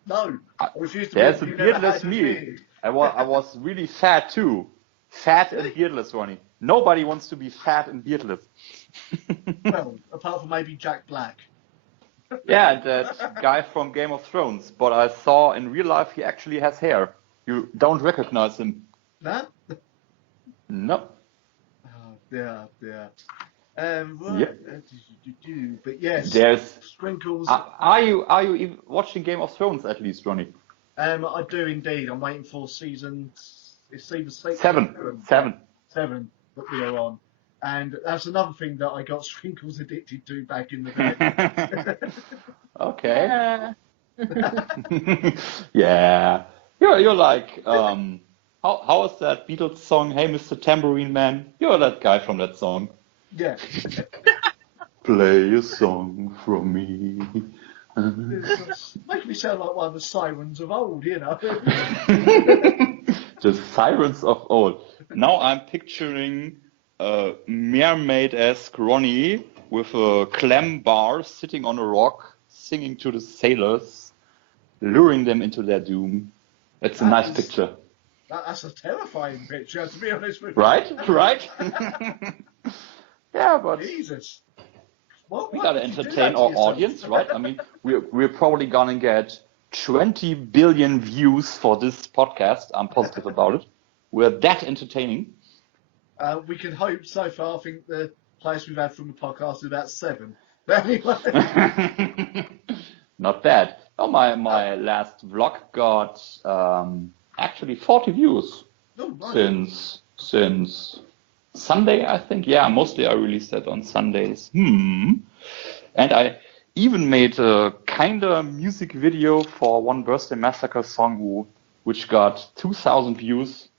No. I refuse to There's a believe you never beardless had a me. beard. I was really fat too. Fat and beardless, Ronnie. Nobody wants to be fat and beardless. Well, apart from maybe Jack Black. Yeah, that guy from Game of Thrones. But I saw in real life he actually has hair. You don't recognize him. No? No. Oh, dear. Right. Yeah. But yes, There's. Skrinkles. Are you even watching Game of Thrones at least, Ronnie? I do indeed. I'm waiting for season. It's either 6 Seven that we are on. And that's another thing that I got Skrinkles addicted to back in the day. Okay. Yeah. You're like, how is that Beatles song, Hey Mr. Tambourine Man? You're that guy from that song. Yeah. Play a song from me. It's making me sound like one of the sirens of old, you know. The sirens of old. Now I'm picturing a mermaid-esque Ronnie with a clam bar sitting on a rock, singing to the sailors, luring them into their doom. That's a nice picture. That's a terrifying picture, to be honest with you. Right? Yeah, but Jesus. we gotta entertain our audience, right? I mean, we're probably gonna get 20 billion views for this podcast. I'm positive about it. We're that entertaining. We can hope so far. I think the highest we've had from the podcast is about 7. But anyway. Not bad. Oh, my last vlog got actually 40 views since Sunday, I think. Yeah, mostly I released that on Sundays. And I even made a kinda music video for One Birthday Massacre song, which got 2,000 views,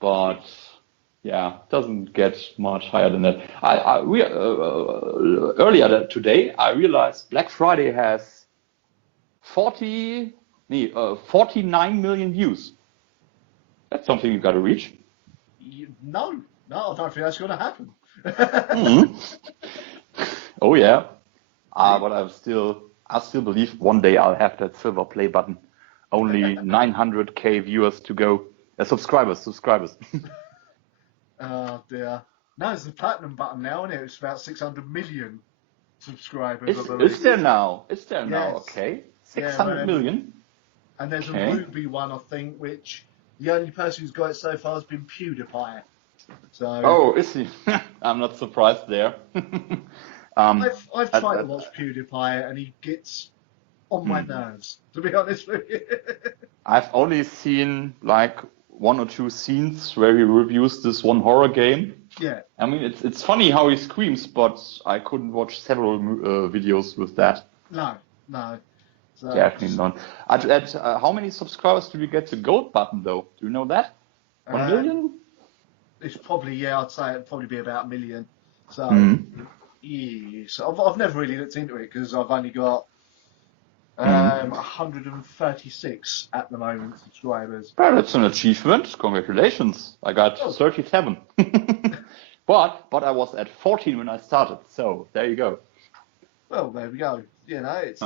but yeah, doesn't get much higher than that. Earlier today, I realized Black Friday has 49 million views. That's something you've got to reach. No, I don't think that's going to happen. Oh yeah, but I still believe one day I'll have that silver play button. Only 900k viewers to go. Subscribers. Oh dear. No, it's the platinum button now, isn't it? It's about 600 million subscribers. Is there now? Yes. Okay. 600 million. And there's a Ruby one, I think, which the only person who's got it so far has been PewDiePie. So. Oh, is he? I'm not surprised there. I've tried to watch PewDiePie, and he gets on my nerves, to be honest with you. I've only seen like 1 or 2 scenes where he reviews this one horror game. Yeah. I mean, it's funny how he screams, but I couldn't watch several videos with that. No. So, definitely not. How many subscribers do we get the gold button, though? Do you know that? 1 million? It's probably, I'd say it'd probably be about 1 million. So, yes. I've never really looked into it because I've only got 136 at the moment subscribers. Well, that's an achievement. Congratulations. I got 37. but I was at 14 when I started, so there you go. Well, there we go. You know, it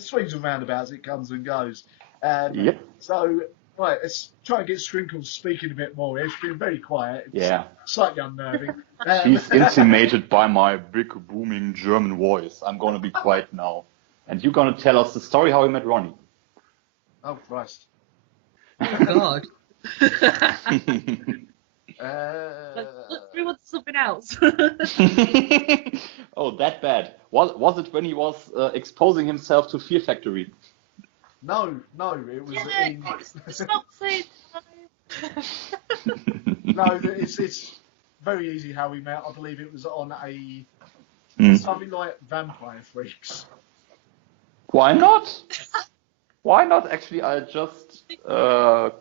swings and roundabouts, it comes and goes. Yep. So, right, let's try and get Skrinkles speaking a bit more. It's been very quiet. It's slightly unnerving. She's intimidated by my big, booming German voice. I'm going to be quiet now. And you're going to tell us the story how you met Ronnie. Oh, Christ. Oh, God. Let's move on to something else. Oh, that bad. Was it when he was exposing himself to Fear Factory? No, it was in... It's not the same time. No, it's very easy how we met. I believe it was on something like Vampire Freaks. Why not? Why not? Actually, I just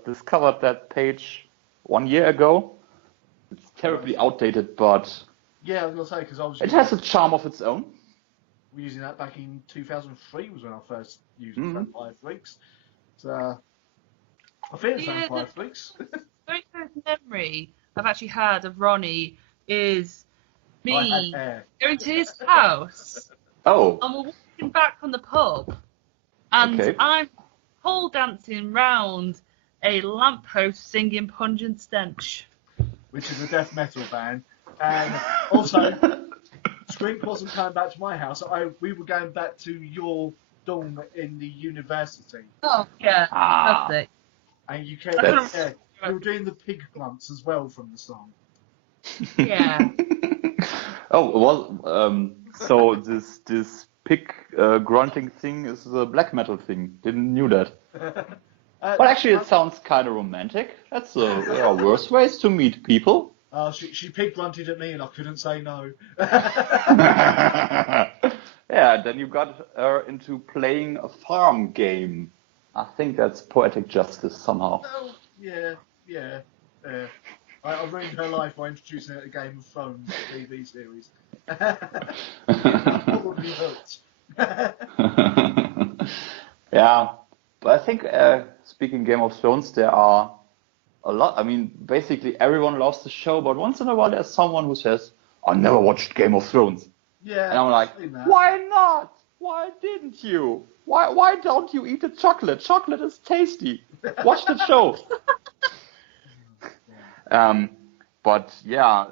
discovered that page 1 year ago. It's terribly outdated, but... Yeah, I was going to say, because I was... It has a charm of its own. Using that back in 2003 was when I first used Vampire Freaks. So, I think it's Vampire Freaks. The very first memory I've actually had of Ronnie is me going to his house. Oh. And we're walking back from the pub. And I'm pole dancing round a lamppost singing Pungent Stench. Which is a death metal band. And also, Skrinkles wasn't coming back to my house. We were going back to your dorm in the university. Oh, yeah. Fantastic. And you were doing the pig grunts as well from the song. Yeah. So this pig grunting thing is a black metal thing. Didn't knew that. But actually, it sounds kind of romantic. There are worse ways to meet people. She pig grunted at me and I couldn't say no. Yeah, then you got her into playing a farm game. I think that's poetic justice somehow. Well, yeah. I ruined her life by introducing her to Game of Thrones TV series. Probably hooked. Yeah, but I think speaking Game of Thrones, there are a lot. I mean, basically everyone loves the show, but once in a while there's someone who says, "I never watched Game of Thrones," Yeah. and I'm like, I've seen that. "Why not? Why didn't you? Why don't you eat the chocolate? Chocolate is tasty. Watch the show." But yeah,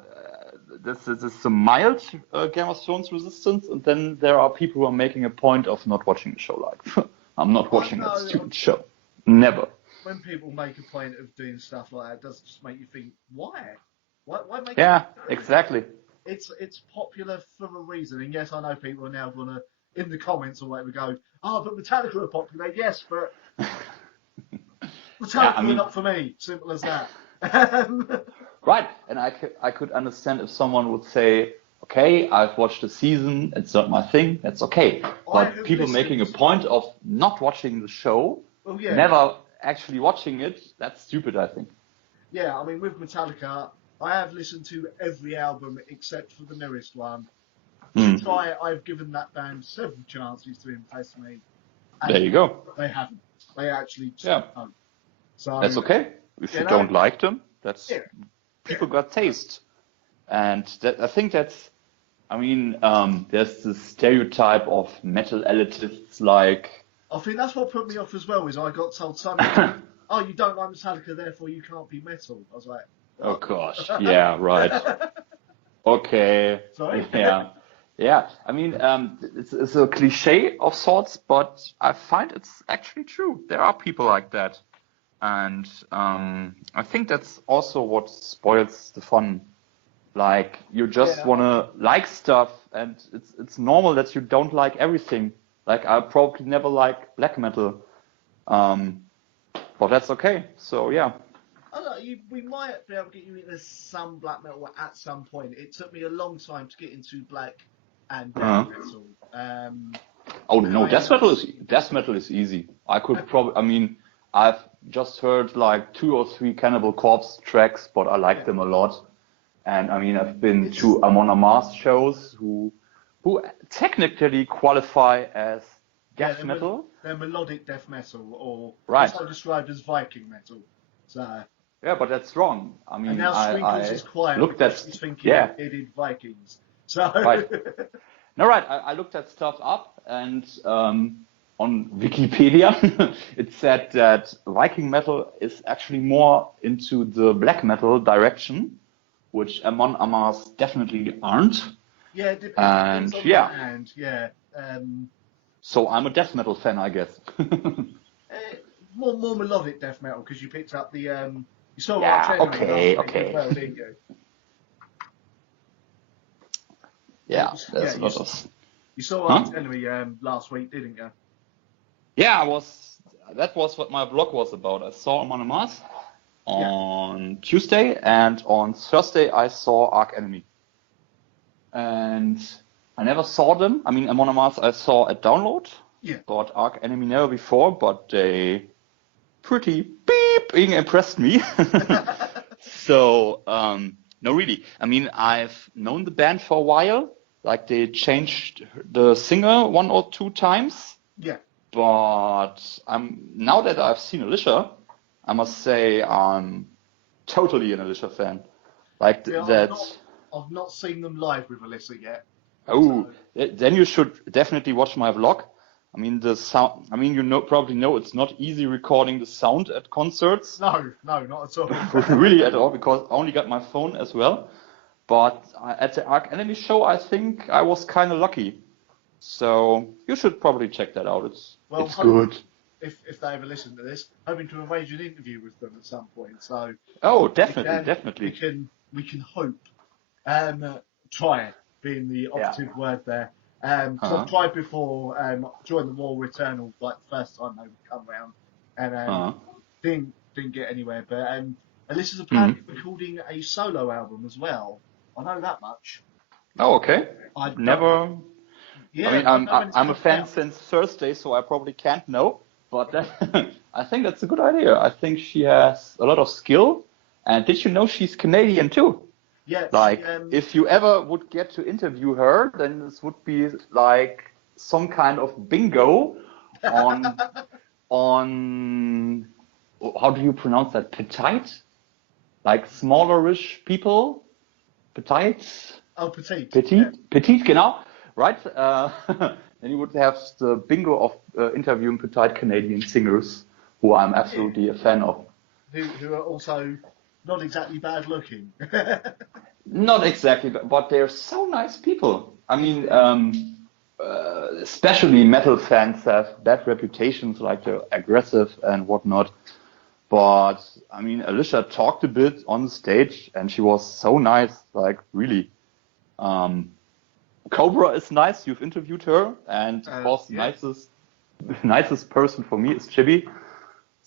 this is a mild Game of Thrones resistance, and then there are people who are making a point of not watching the show. Like, I'm not watching that stupid show. Never. When people make a point of doing stuff like that, it does just make you think, why? Why make Yeah, it? exactly. It's popular for a reason, and yes, I know people are now gonna in the comments or whatever go, oh, but Metallica are popular. Yes, but Metallica are not for me. Simple as that. Right, and I could understand if someone would say, okay, I've watched a season, it's not my thing, that's okay. But people making a point of not watching the show, never actually watching it, that's stupid, I think. Yeah, I mean, with Metallica, I have listened to every album except for the newest one. I've given that band several chances to impress me. There you go. They haven't. They actually don't. So that's okay. If you don't like them, that's people got taste. And I think that's, I mean, there's this stereotype of metal elitists like... I think that's what put me off as well, is I got told something, oh, you don't like Metallica, therefore you can't be metal. I was like... What? Oh, gosh. Yeah, right. Okay. Sorry? Yeah. I mean, it's a cliche of sorts, but I find it's actually true. There are people like that. And I think that's also what spoils the fun. Like, you just want to like stuff, and it's normal that you don't like everything. Like, I probably never like black metal. But that's okay. So, yeah. We might be able to get you into some black metal at some point. It took me a long time to get into black and death metal. Oh, no, death metal is easy. I could probably, I mean... I've just heard like 2 or 3 Cannibal Corpse tracks, but I like them a lot. And I mean, I've been to Amon Amarth shows who technically qualify as death metal. They're melodic death metal, or also described as Viking metal. So yeah, but that's wrong. I mean, and now Skrinkles is quiet. Looked at thinking it did Vikings. So right. No, right. I looked that stuff up, and on Wikipedia, it said that Viking metal is actually more into the black metal direction, which Amon Amarth definitely aren't. Yeah, it depends on the band. Yeah. So I'm a death metal fan, I guess. More melodic death metal, because you picked up the you saw okay. as well, didn't you? Yeah, there's a lot of. You saw Artillery last week, didn't you? Yeah, that was what my blog was about. I saw Amon Amarth on Tuesday, and on Thursday I saw Arch Enemy. And I never saw them. I mean, Amon Amarth I saw at Download. Yeah. But Arch Enemy never before, but they pretty impressed me. So, no, really. I mean, I've known the band for a while. Like, they changed the singer 1 or 2 times. Yeah. But now that I've seen Alicia, I must say I'm totally an Alicia fan. Like I've not seen them live with Alicia yet. Oh, then you should definitely watch my vlog. I mean the sound. I mean probably know it's not easy recording the sound at concerts. No, not at all. Really at all, because I only got my phone as well. But at the Arch Enemy show, I think I was kind of lucky. So you should probably check that out. It's good. If they ever listen to this, hoping to arrange an interview with them at some point. So definitely. We can hope. Try being the operative word there. So I've tried before. During the War Returnal, like the first time they would come round, and didn't get anywhere. But Alyssa's apparently recording a solo album as well. I know that much. Oh, okay. Yeah, I mean, I know when it's I'm a coming fan out. since Thursday, so I probably can't know. But I think that's a good idea. I think she has a lot of skill. And did you know she's Canadian too? Yeah, Like, she, if you ever would get to interview her, then this would be like some kind of bingo on on how do you pronounce that? Petite? Like smallerish people? Petite? oh, petite. Petite? Yeah. Petite, genau. Right? Then you would have the bingo of interviewing petite Canadian singers who I'm absolutely a fan of. Who are also not exactly bad looking. Not exactly, but they're so nice people. I mean, especially metal fans have bad reputations, like they're aggressive and whatnot. But I mean, Alicia talked a bit on the stage, and she was so nice. Like really, Cobra is nice. You've interviewed her, and of course, yeah. nicest person for me is Chibi.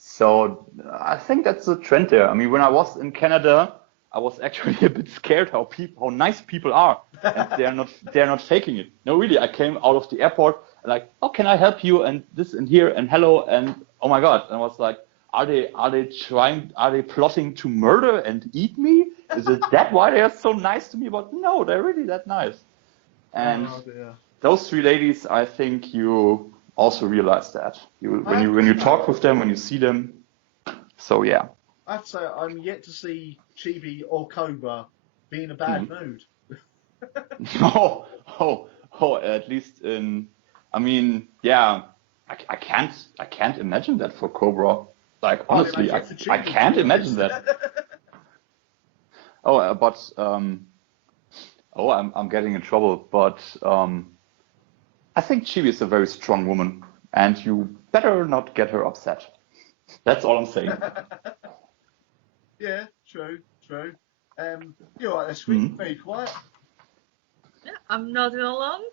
So I think that's a trend there. I mean, when I was in Canada, I was actually a bit scared how nice people are, and they're not faking it. No, really, I came out of the airport and like, oh, can I help you? And this and here and hello and oh my god, and I was like, are they plotting to murder and eat me? Is it that why they are so nice to me? But no, they're really that nice. And those three ladies, I think you also realize that when you talk with them, when you see them. So yeah. I'd say I'm yet to see Chibi or Cobra be in a bad mood. At least I mean, yeah, I can't imagine that for Cobra. Like honestly, I can't imagine that. I'm getting in trouble, but I think Chibi is a very strong woman, and you better not get her upset. That's all I'm saying. Yeah, true. You're right, that's very quiet. Yeah, I'm nodding along.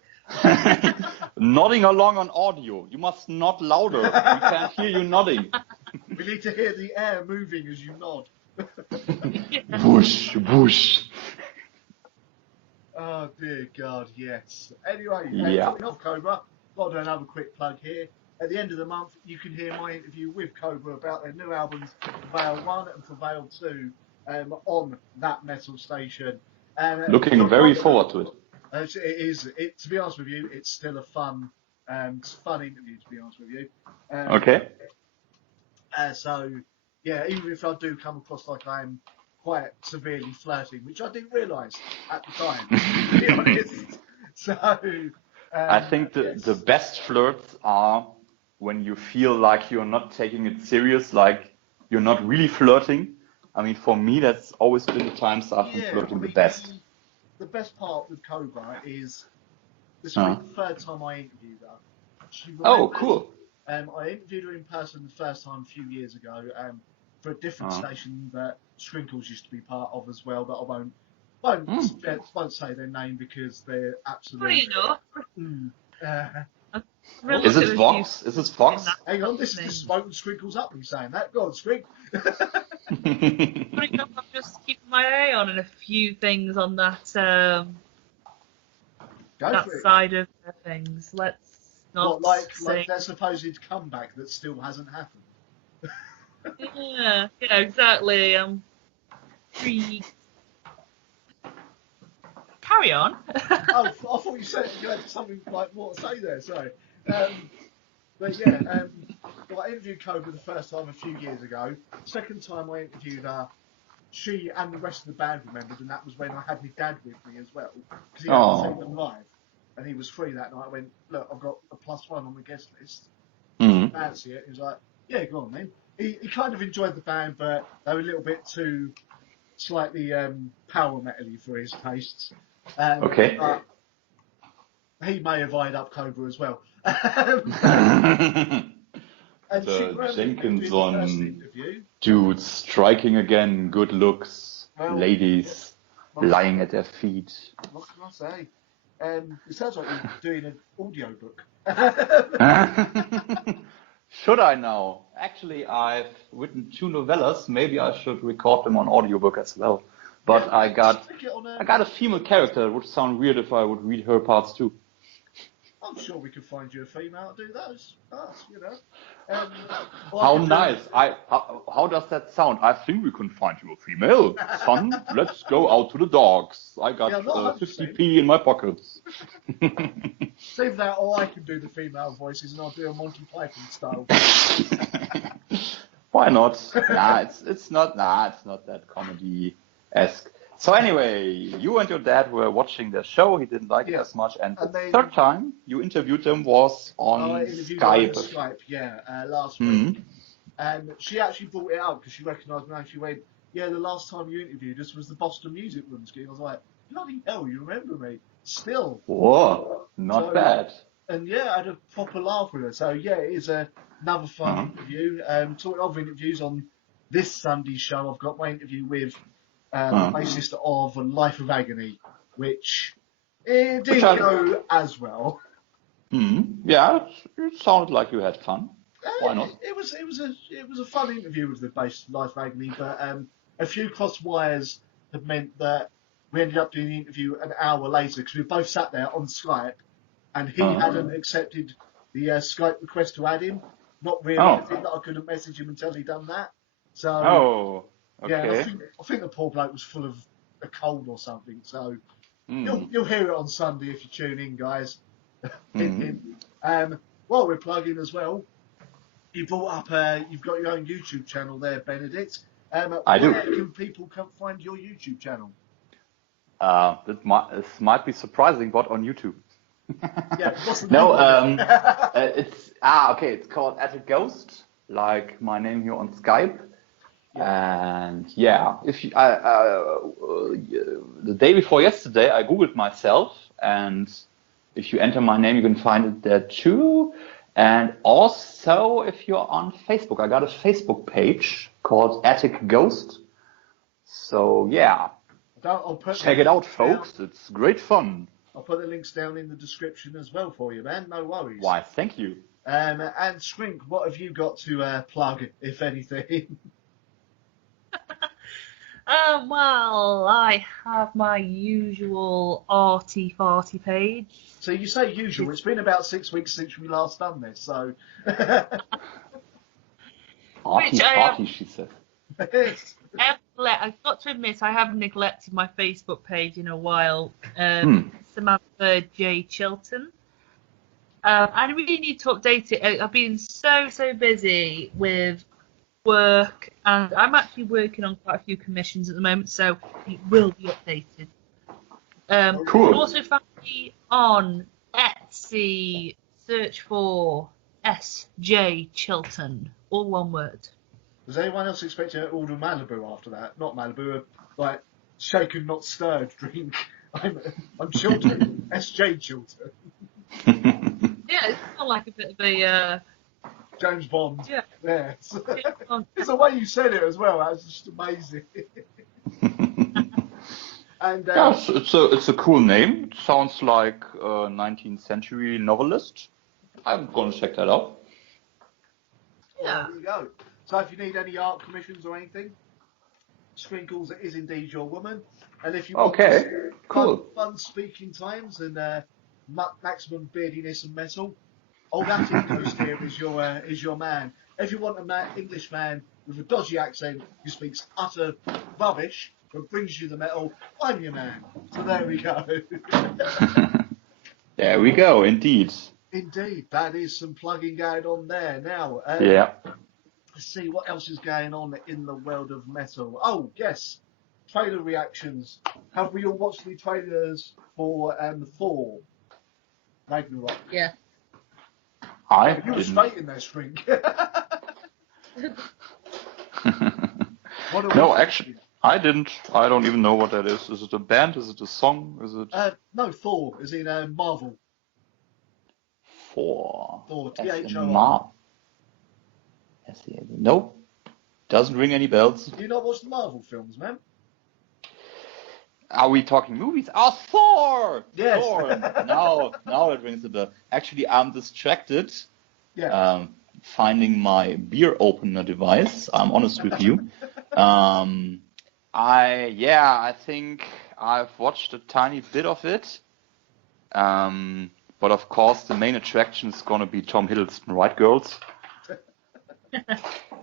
Nodding along on audio. You must nod louder. We can't hear you nodding. We need to hear the air moving as you nod. Whoosh, whoosh. Oh dear God, yes. Anyway, Yeah. talking of Cobra, got to do another quick plug here. At the end of the month, you can hear my interview with Cobra about their new albums, Prevail 1 and Prevail 2, on that metal station. Looking very forward to it. It is. To be honest with you, it's still a fun interview. To be honest with you. Okay. So, yeah, even if I do come across like I am quite severely flirting, which I didn't realise at the time, to be honest. So, I think the best flirts are when you feel like you're not taking it serious, like you're not really flirting. I mean, for me, that's always been the times I've been flirting the best. The best part with Cobra is this will be the third time I interviewed her. Oh, cool. I interviewed her in person the first time a few years ago for a different station that Skrinkles used to be part of as well, but I won't say their name because they're absolutely... Funny enough. Is it Vox? Is it Vox? Hang on, this is smoking Skrinkles up me saying that. Go on, Skrink. Funny enough, I'm just keeping my eye on a few things on that side of things. Let's not like their supposed comeback that still hasn't happened. yeah, exactly. Carry on. I thought you said you had something like more to say there. Sorry. But yeah, I interviewed Cobra the first time a few years ago. Second time I interviewed her, she and the rest of the band remembered, and that was when I had my dad with me as well, because he hadn't seen them live, and he was free that night. I went, look, I've got a +1 on the guest list. Fancy it? He was like, yeah, go on then. He kind of enjoyed the band, but they were a little bit too slightly power metal-y for his tastes. Okay. He may have eyed up Cobra as well. And the Jenkinson dudes striking again, good looks, ladies lying at their feet. What can I say? It sounds like you're doing an audio book. Should I now? Actually, I've written 2 novellas. Maybe I should record them on audiobook as well. But I got a female character. It would sound weird if I would read her parts too. I'm sure we could find you a female to do those. Us, you know. How nice. How does that sound? I think we can find you a female. Son, let's go out to the dogs. I got Yeah, not 50p in my pockets. Save that, or I can do the female voices, and I'll do a Monty Python style. Why not? It's not that comedy-esque. So anyway, you and your dad were watching their show. He didn't like it as much, and the third time you interviewed them was on Skype. Last week. And she actually brought it up because she recognised me and she went, "Yeah, the last time you interviewed us was the Boston Music Room scheme." I was like, "Bloody hell, you remember me?" Still. Whoa, not bad. And yeah, I had a proper laugh with her. So yeah, it is another fun interview. Talking of interviews, on this Sunday show, I've got my interview with the bassist of Life of Agony, which it didn't go as well. Yeah, it sounded like you had fun. Why not? It was a fun interview with the bassist of Life of Agony, but a few cross wires have meant that we ended up doing the interview an hour later because we both sat there on Skype, and he hadn't accepted the Skype request to add him, not realising that I couldn't message him until he'd done that. So yeah, I think the poor bloke was full of a cold or something. So you'll hear it on Sunday if you tune in, guys. While we're plugging as well, you brought up you've got your own YouTube channel there, Benedikt. I do. Where can people come find your YouTube channel? This might be surprising, but on YouTube. Yeah, what's the name? It's called Attic Ghost, like my name here on Skype. And yeah, if you, the day before yesterday, I googled myself, and if you enter my name, you can find it there too. And also, if you're on Facebook, I got a Facebook page called Attic Ghost. So yeah, check it out, folks. It's great fun. I'll put the links down in the description as well for you, man. No worries. Why, thank you. And Skrinkles, what have you got to plug, if anything? Well, I have my usual arty-farty page. So you say usual. It's been about 6 weeks since we last done this, so... Arty, she said. I've got to admit, I have neglected my Facebook page in a while. Samantha J. Chilton. I really need to update it. I've been so busy with work, and I'm actually working on quite a few commissions at the moment, so it will be updated. Cool. You can also find me on Etsy. Search for S.J. Chilton, all one word. Was anyone else expecting to order Malibu after that? Not Malibu, like shaken not stirred drink. I'm Chilton, S.J. Chilton. Yeah, it's kind of like a bit of a James Bond. Yeah. It's the way you said it as well. That was just amazing. And yes, it's a cool name. It sounds like a 19th century novelist. I'm gonna check that out. Yeah. There you go. So if you need any art commissions or anything, Skrinkles is indeed your woman. And if you want fun speaking times and maximum beardiness and metal, old Attic Ghost here is your man. If you want an English man with a dodgy accent who speaks utter rubbish but brings you the metal, I'm your man. So there we go. There we go, indeed. Indeed, that is some plugging going on there. Now, let's see what else is going on in the world of metal. Oh, yes, trailer reactions. Have we all watched the trailers for Thor? Ragnarok? Yeah. You were straight in there, Shrink. No, actually, I didn't. I don't even know what that is. Is it a band? Is it a song? Is it? No, Thor is in Marvel. Thor. Thor, THOR. Nope. Doesn't ring any bells. Do you not watch the Marvel films, man? Are we talking movies? Oh, Thor! Yes. Thor. Now it rings a bell. Actually, I'm distracted. Yeah. Finding my beer opener device. I'm honest with you. I think I've watched a tiny bit of it. But of course, the main attraction is gonna be Tom Hiddleston, right, girls?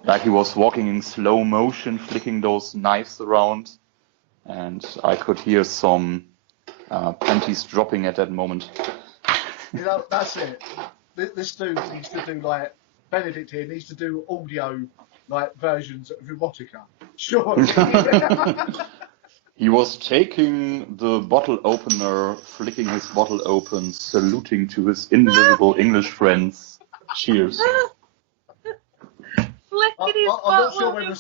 Like he was walking in slow motion, flicking those knives around, and I could hear some panties dropping at that moment. You know, that's it. This dude needs to do like Benedikt here needs to do audio like versions of erotica. Sure. He was taking the bottle opener, flicking his bottle open, saluting to his invisible English friends. Cheers. I'm not sure whether I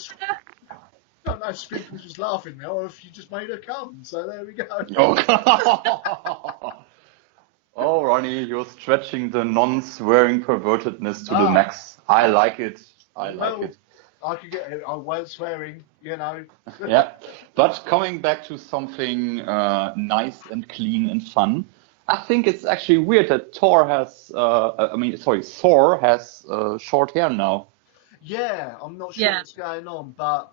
don't know if Skrinkles was laughing now or if you just made her come. So there we go. Oh, oh, Ronnie, you're stretching the non-swearing pervertedness to the max. I like it. I like it. I could get it. I weren't swearing, you know. Yeah, but coming back to something nice and clean and fun, I think it's actually weird that Thor has short hair now. Yeah, I'm not sure what's going on, but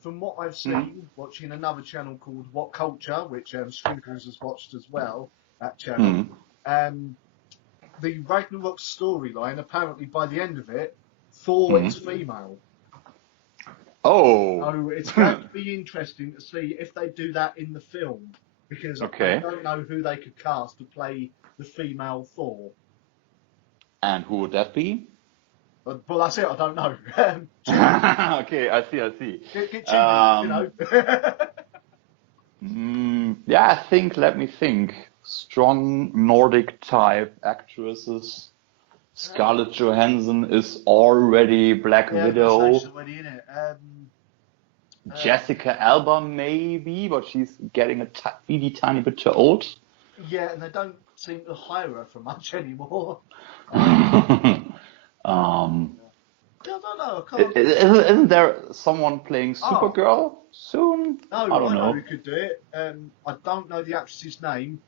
from what I've seen, watching another channel called What Culture, which Skrinkles has watched as well, that channel, the Ragnarok storyline, apparently by the end of it, Thor is female. Oh. So it's going to be interesting to see if they do that in the film, because I don't know who they could cast to play the female Thor. And who would that be? Well, that's it. I don't know. Okay, I see. Get cheated, you know. Yeah, let me think. Strong Nordic type actresses. Scarlett Johansson is already Black Widow. She's already in it. Jessica Alba maybe, but she's getting a teeny tiny bit too old. Yeah, and they don't seem to hire her for much anymore. I don't know. Isn't there someone playing Supergirl soon? No, I don't know who could do it. I don't know the actress's name,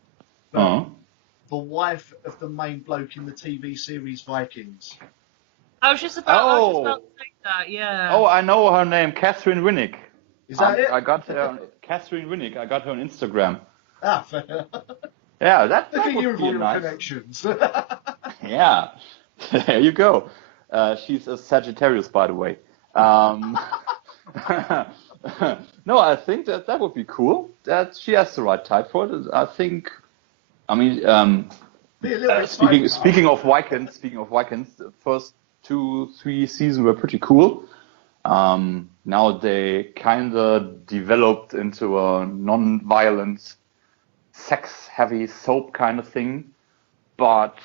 but the wife of the main bloke in the TV series Vikings. I was just about to say that, yeah. Oh, I know her name, Catherine Winnick. Is that it? I got her, Catherine Winnick. I got her on Instagram. Ah, fair. Yeah, that Look at you would with be all your nice. connections. Yeah, there you go. She's a Sagittarius, by the way. No, I think that would be cool. That she has the right type for it. I think. I mean, speaking of Vikings, the first 2-3 seasons were pretty cool. Now they kind of developed into a non-violent, sex-heavy soap kind of thing, but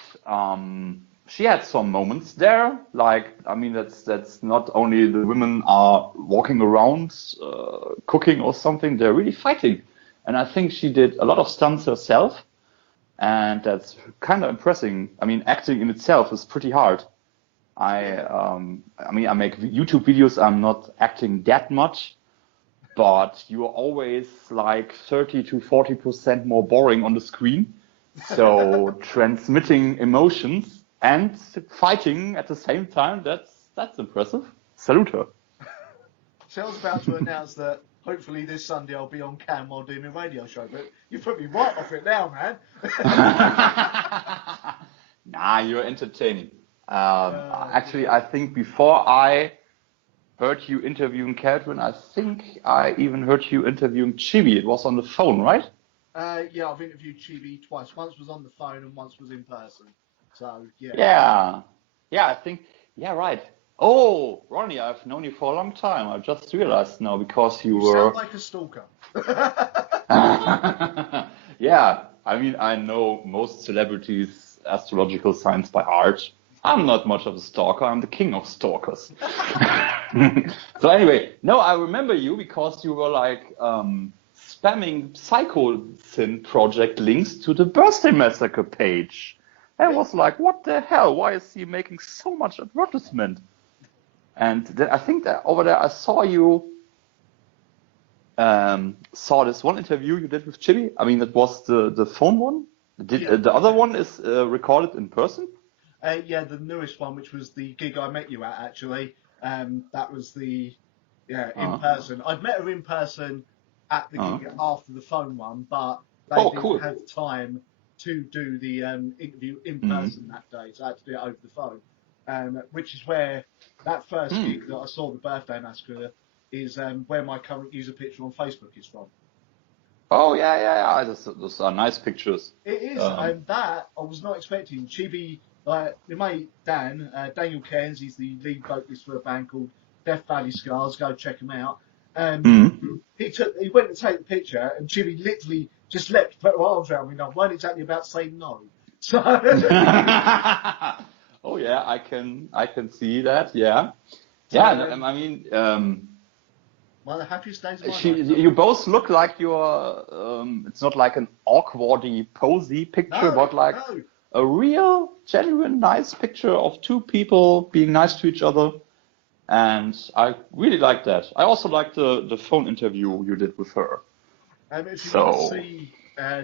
she had some moments there. Like, I mean, that's not only the women are walking around, cooking or something. They're really fighting, and I think she did a lot of stunts herself, and that's kind of impressive. I mean, acting in itself is pretty hard. I make YouTube videos. I'm not acting that much, but you're always like 30 to 40% more boring on the screen. So transmitting emotions and fighting at the same time, that's impressive. Salute her. So I was about to announce that hopefully this Sunday I'll be on cam while doing a radio show, but you put me right off it now, man. Nah, you're entertaining. Actually, I think before I heard you interviewing Catherine, I think I even heard you interviewing Chibi. It was on the phone, right? Yeah, I've interviewed Chibi twice. Once was on the phone and once was in person. So, yeah. Yeah, I think, yeah, right. Oh, Ronnie, I've known you for a long time. I just realized now because you were... sound like a stalker. Yeah, I mean, I know most celebrities' astrological signs by heart. I'm not much of a stalker. I'm the king of stalkers. So anyway, no, I remember you because you were like spamming Psychosin project links to the Birthday Massacre page. I was like, what the hell? Why is he making so much advertisement? And then I think that over there I saw you saw this one interview you did with Chibi. I mean, it was the phone one. The other one is recorded in person? Yeah, the newest one, which was the gig I met you at, actually. That was the in person. I'd met her in person at the gig after the phone one, but they didn't have time to do the interview in person that day, so I had to do it over the phone. Which is where that first gig that I saw, the Birthday Massacre, is where my current user picture on Facebook is from. Oh yeah. Those are nice pictures. It is, and that I was not expecting. Chibi, like my mate Dan, Daniel Cairns, he's the lead vocalist for a band called Death Valley Scars. Go check him out. He went to take the picture, and Chibi literally just leapt, put her arms around me. And I weren't exactly about to say no. So. Oh yeah, I can see that. Yeah. I mean. One of the happiest days of my life. You both look like you're. It's not like an awkwardy, posy picture, but like a real, genuine, nice picture of two people being nice to each other, and I really like that. I also like the phone interview you did with her. If you want to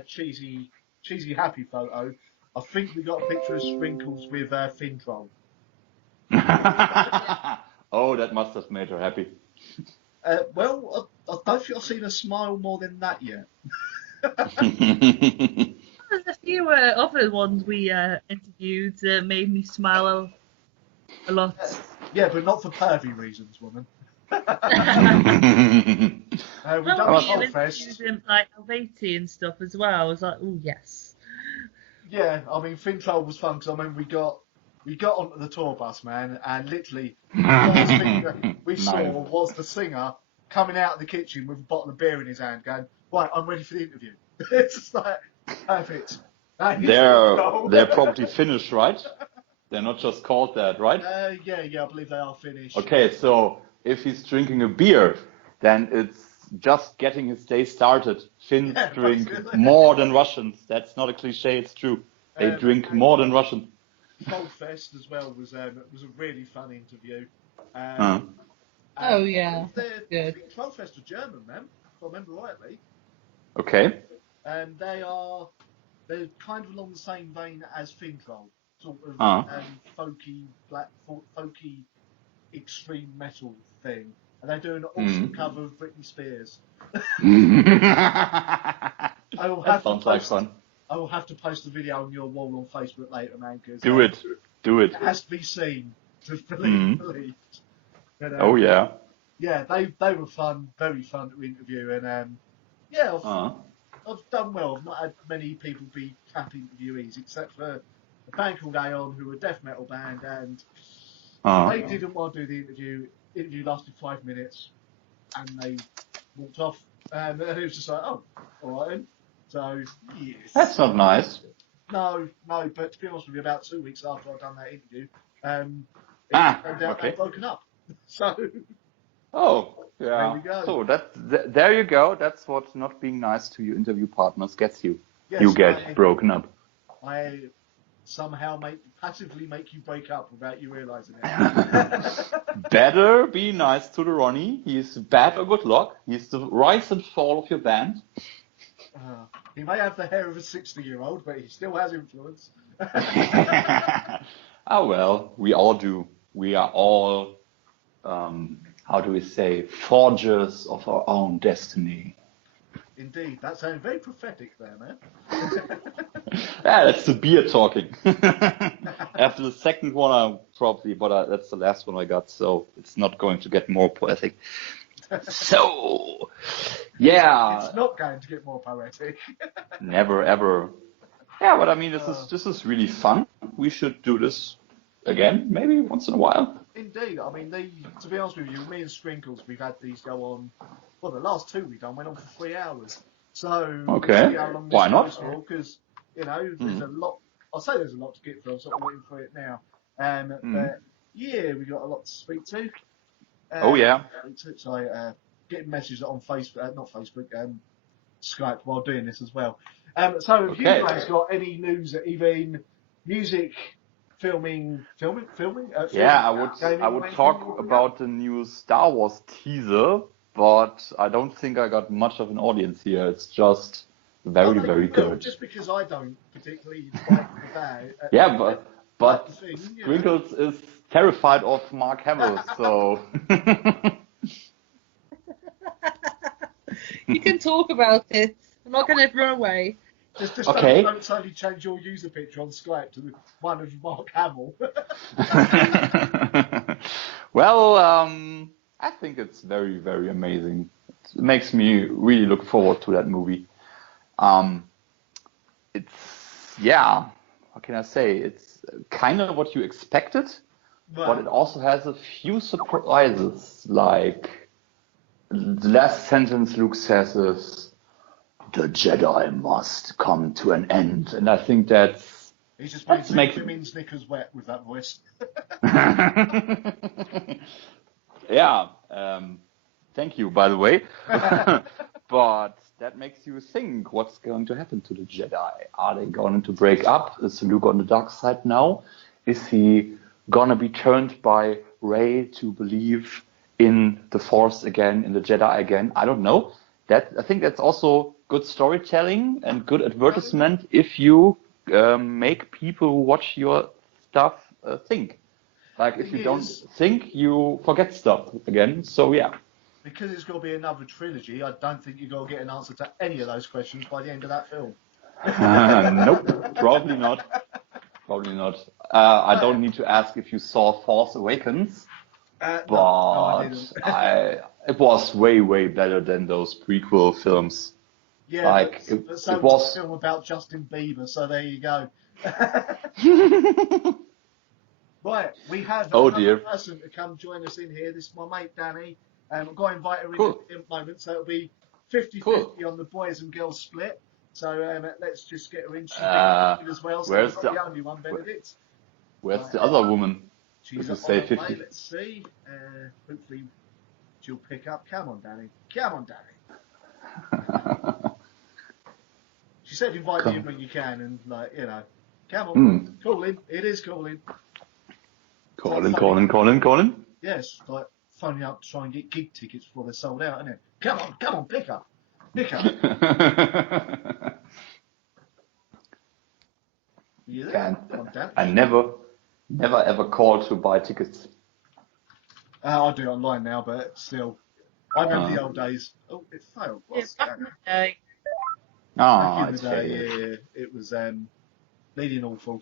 see cheesy happy photo, I think we got a picture of Skrinkles with Fin Troll. Oh, that must have made her happy. Well, I don't think I've seen her smile more than that yet. There's a few other ones we interviewed that made me smile a lot. Yeah, but not for pervy reasons, woman. We've done the whole fest. Like Helvetii and stuff as well. I was like, oh yes. Yeah, I mean, Fin Troll was fun because I mean we got onto the tour bus, man, and literally the first thing that we saw was the singer coming out of the kitchen with a bottle of beer in his hand, going, "Right, I'm ready for the interview." It's just like perfect. They're probably Finnish, right? They're not just called that, right? Yeah, I believe they are Finnish. Okay, so if he's drinking a beer, then it's just getting his day started. Finns drink more than Russians. That's not a cliche, it's true. They drink more than Russians. Trollfest as well was a really fun interview. Oh yeah, good. Trollfest are German, man, if I remember rightly. Okay. And they're kind of along the same vein as Fin Troll, sort of folky extreme metal thing, and they do an awesome cover of Britney Spears. Sounds like fun. I will have to post the video on your wall on Facebook later, man. Cause, Do it. It has to be seen to believe. But, oh yeah. Yeah, they were fun, very fun to interview, and I've done well. I've not had many people be crap interviewees, except for a band called Aeon, who were a death metal band, and they didn't want to do the interview. Interview lasted 5 minutes, and they walked off, and it was just like, oh, all right then. So, yes. That's not nice. No, but to be honest with you, about 2 weeks after I'd done that interview, they'd broken up. So. Oh, yeah. There we go. So there you go. That's what not being nice to your interview partners gets you. Yes, you get broken up. I somehow passively make you break up without you realizing it. Better be nice to the Ronnie. He's bad or good luck. He's the rise and fall of your band. He may have the hair of a 60-year-old, but he still has influence. Oh well, we all do. We are all, how do we say, forgers of our own destiny. Indeed, that sounds very prophetic there, man. Yeah, that's the beer talking. After the second one, that's the last one I got, so it's not going to get more poetic. So, yeah. It's not going to get more poetic. Never, ever. Yeah, but I mean, this is really fun. We should do this again, maybe once in a while. Indeed. I mean, to be honest with you, me and Skrinkles, we've had these go on. Well, the last two we done went on for 3 hours. So, okay. Why not? Because, there's a lot. I'll say there's a lot to get through. I'm sort of waiting for it now. But yeah, we got a lot to speak to. Oh yeah. So getting messages on Facebook, not Facebook, Skype while doing this as well. So have you guys got any news either in music, filming? Yeah, I would talk about the new Star Wars teaser, but I don't think I got much of an audience here. It's just very good. Just because I don't particularly like that. Yeah, but Skrinkles is terrified of Mark Hamill, so. You can talk about it. I'm not going to run away. Just Okay. don't totally change your user picture on Skype to the one of Mark Hamill. Well, I think it's very, very amazing. It makes me really look forward to that movie. It's, yeah, what can I say? It's kind of what you expected, but it also has a few surprises. Like the last sentence Luke says is, "The Jedi must come to an end," and I think that's He's just Let's been make- women's knickers wet with that voice. yeah. Thank you, by the way. But that makes you think, what's going to happen to the Jedi? Are they going to break up? Is Luke on the dark side now? Is he gonna be turned by Rey to believe in the Force again, in the Jedi again? I don't know. I think that's also good storytelling and good advertisement if you make people who watch your stuff think. Like if you don't think, you forget stuff again. So yeah. Because it's got to be another trilogy, I don't think you're going to get an answer to any of those questions by the end of that film. Nope, probably not. Probably not. I don't need to ask if you saw Force Awakens, No, but I didn't. it was way, way better than those prequel films. Yeah, Like, but so it was was- a film about Justin Bieber, so there you go. Right, we have another dear. person to come join us in here. This is my mate Danny. I've got to invite her Cool. in a moment, so it'll be 50-50 on the boys and girls split. So let's just get her in. She's in as well, so where's we're not the only one, Benedikt. Where's the other woman? She's If you on say her 50. way, let's see. Hopefully she'll pick up. Come on, Danny. Come on, Danny. She said invite me in when you can, and come on, call in. It is calling. Calling. Yes, like phoning up to try and get gig tickets before they're sold out, isn't it? Come on, pick up. You there? Come on, Dan. I never ever call to buy tickets. I do it online now, but still, I remember the old days. Oh, it failed. What's Back that? in the day. Ah, Back in the it's day, failed. yeah, it was bleeding awful.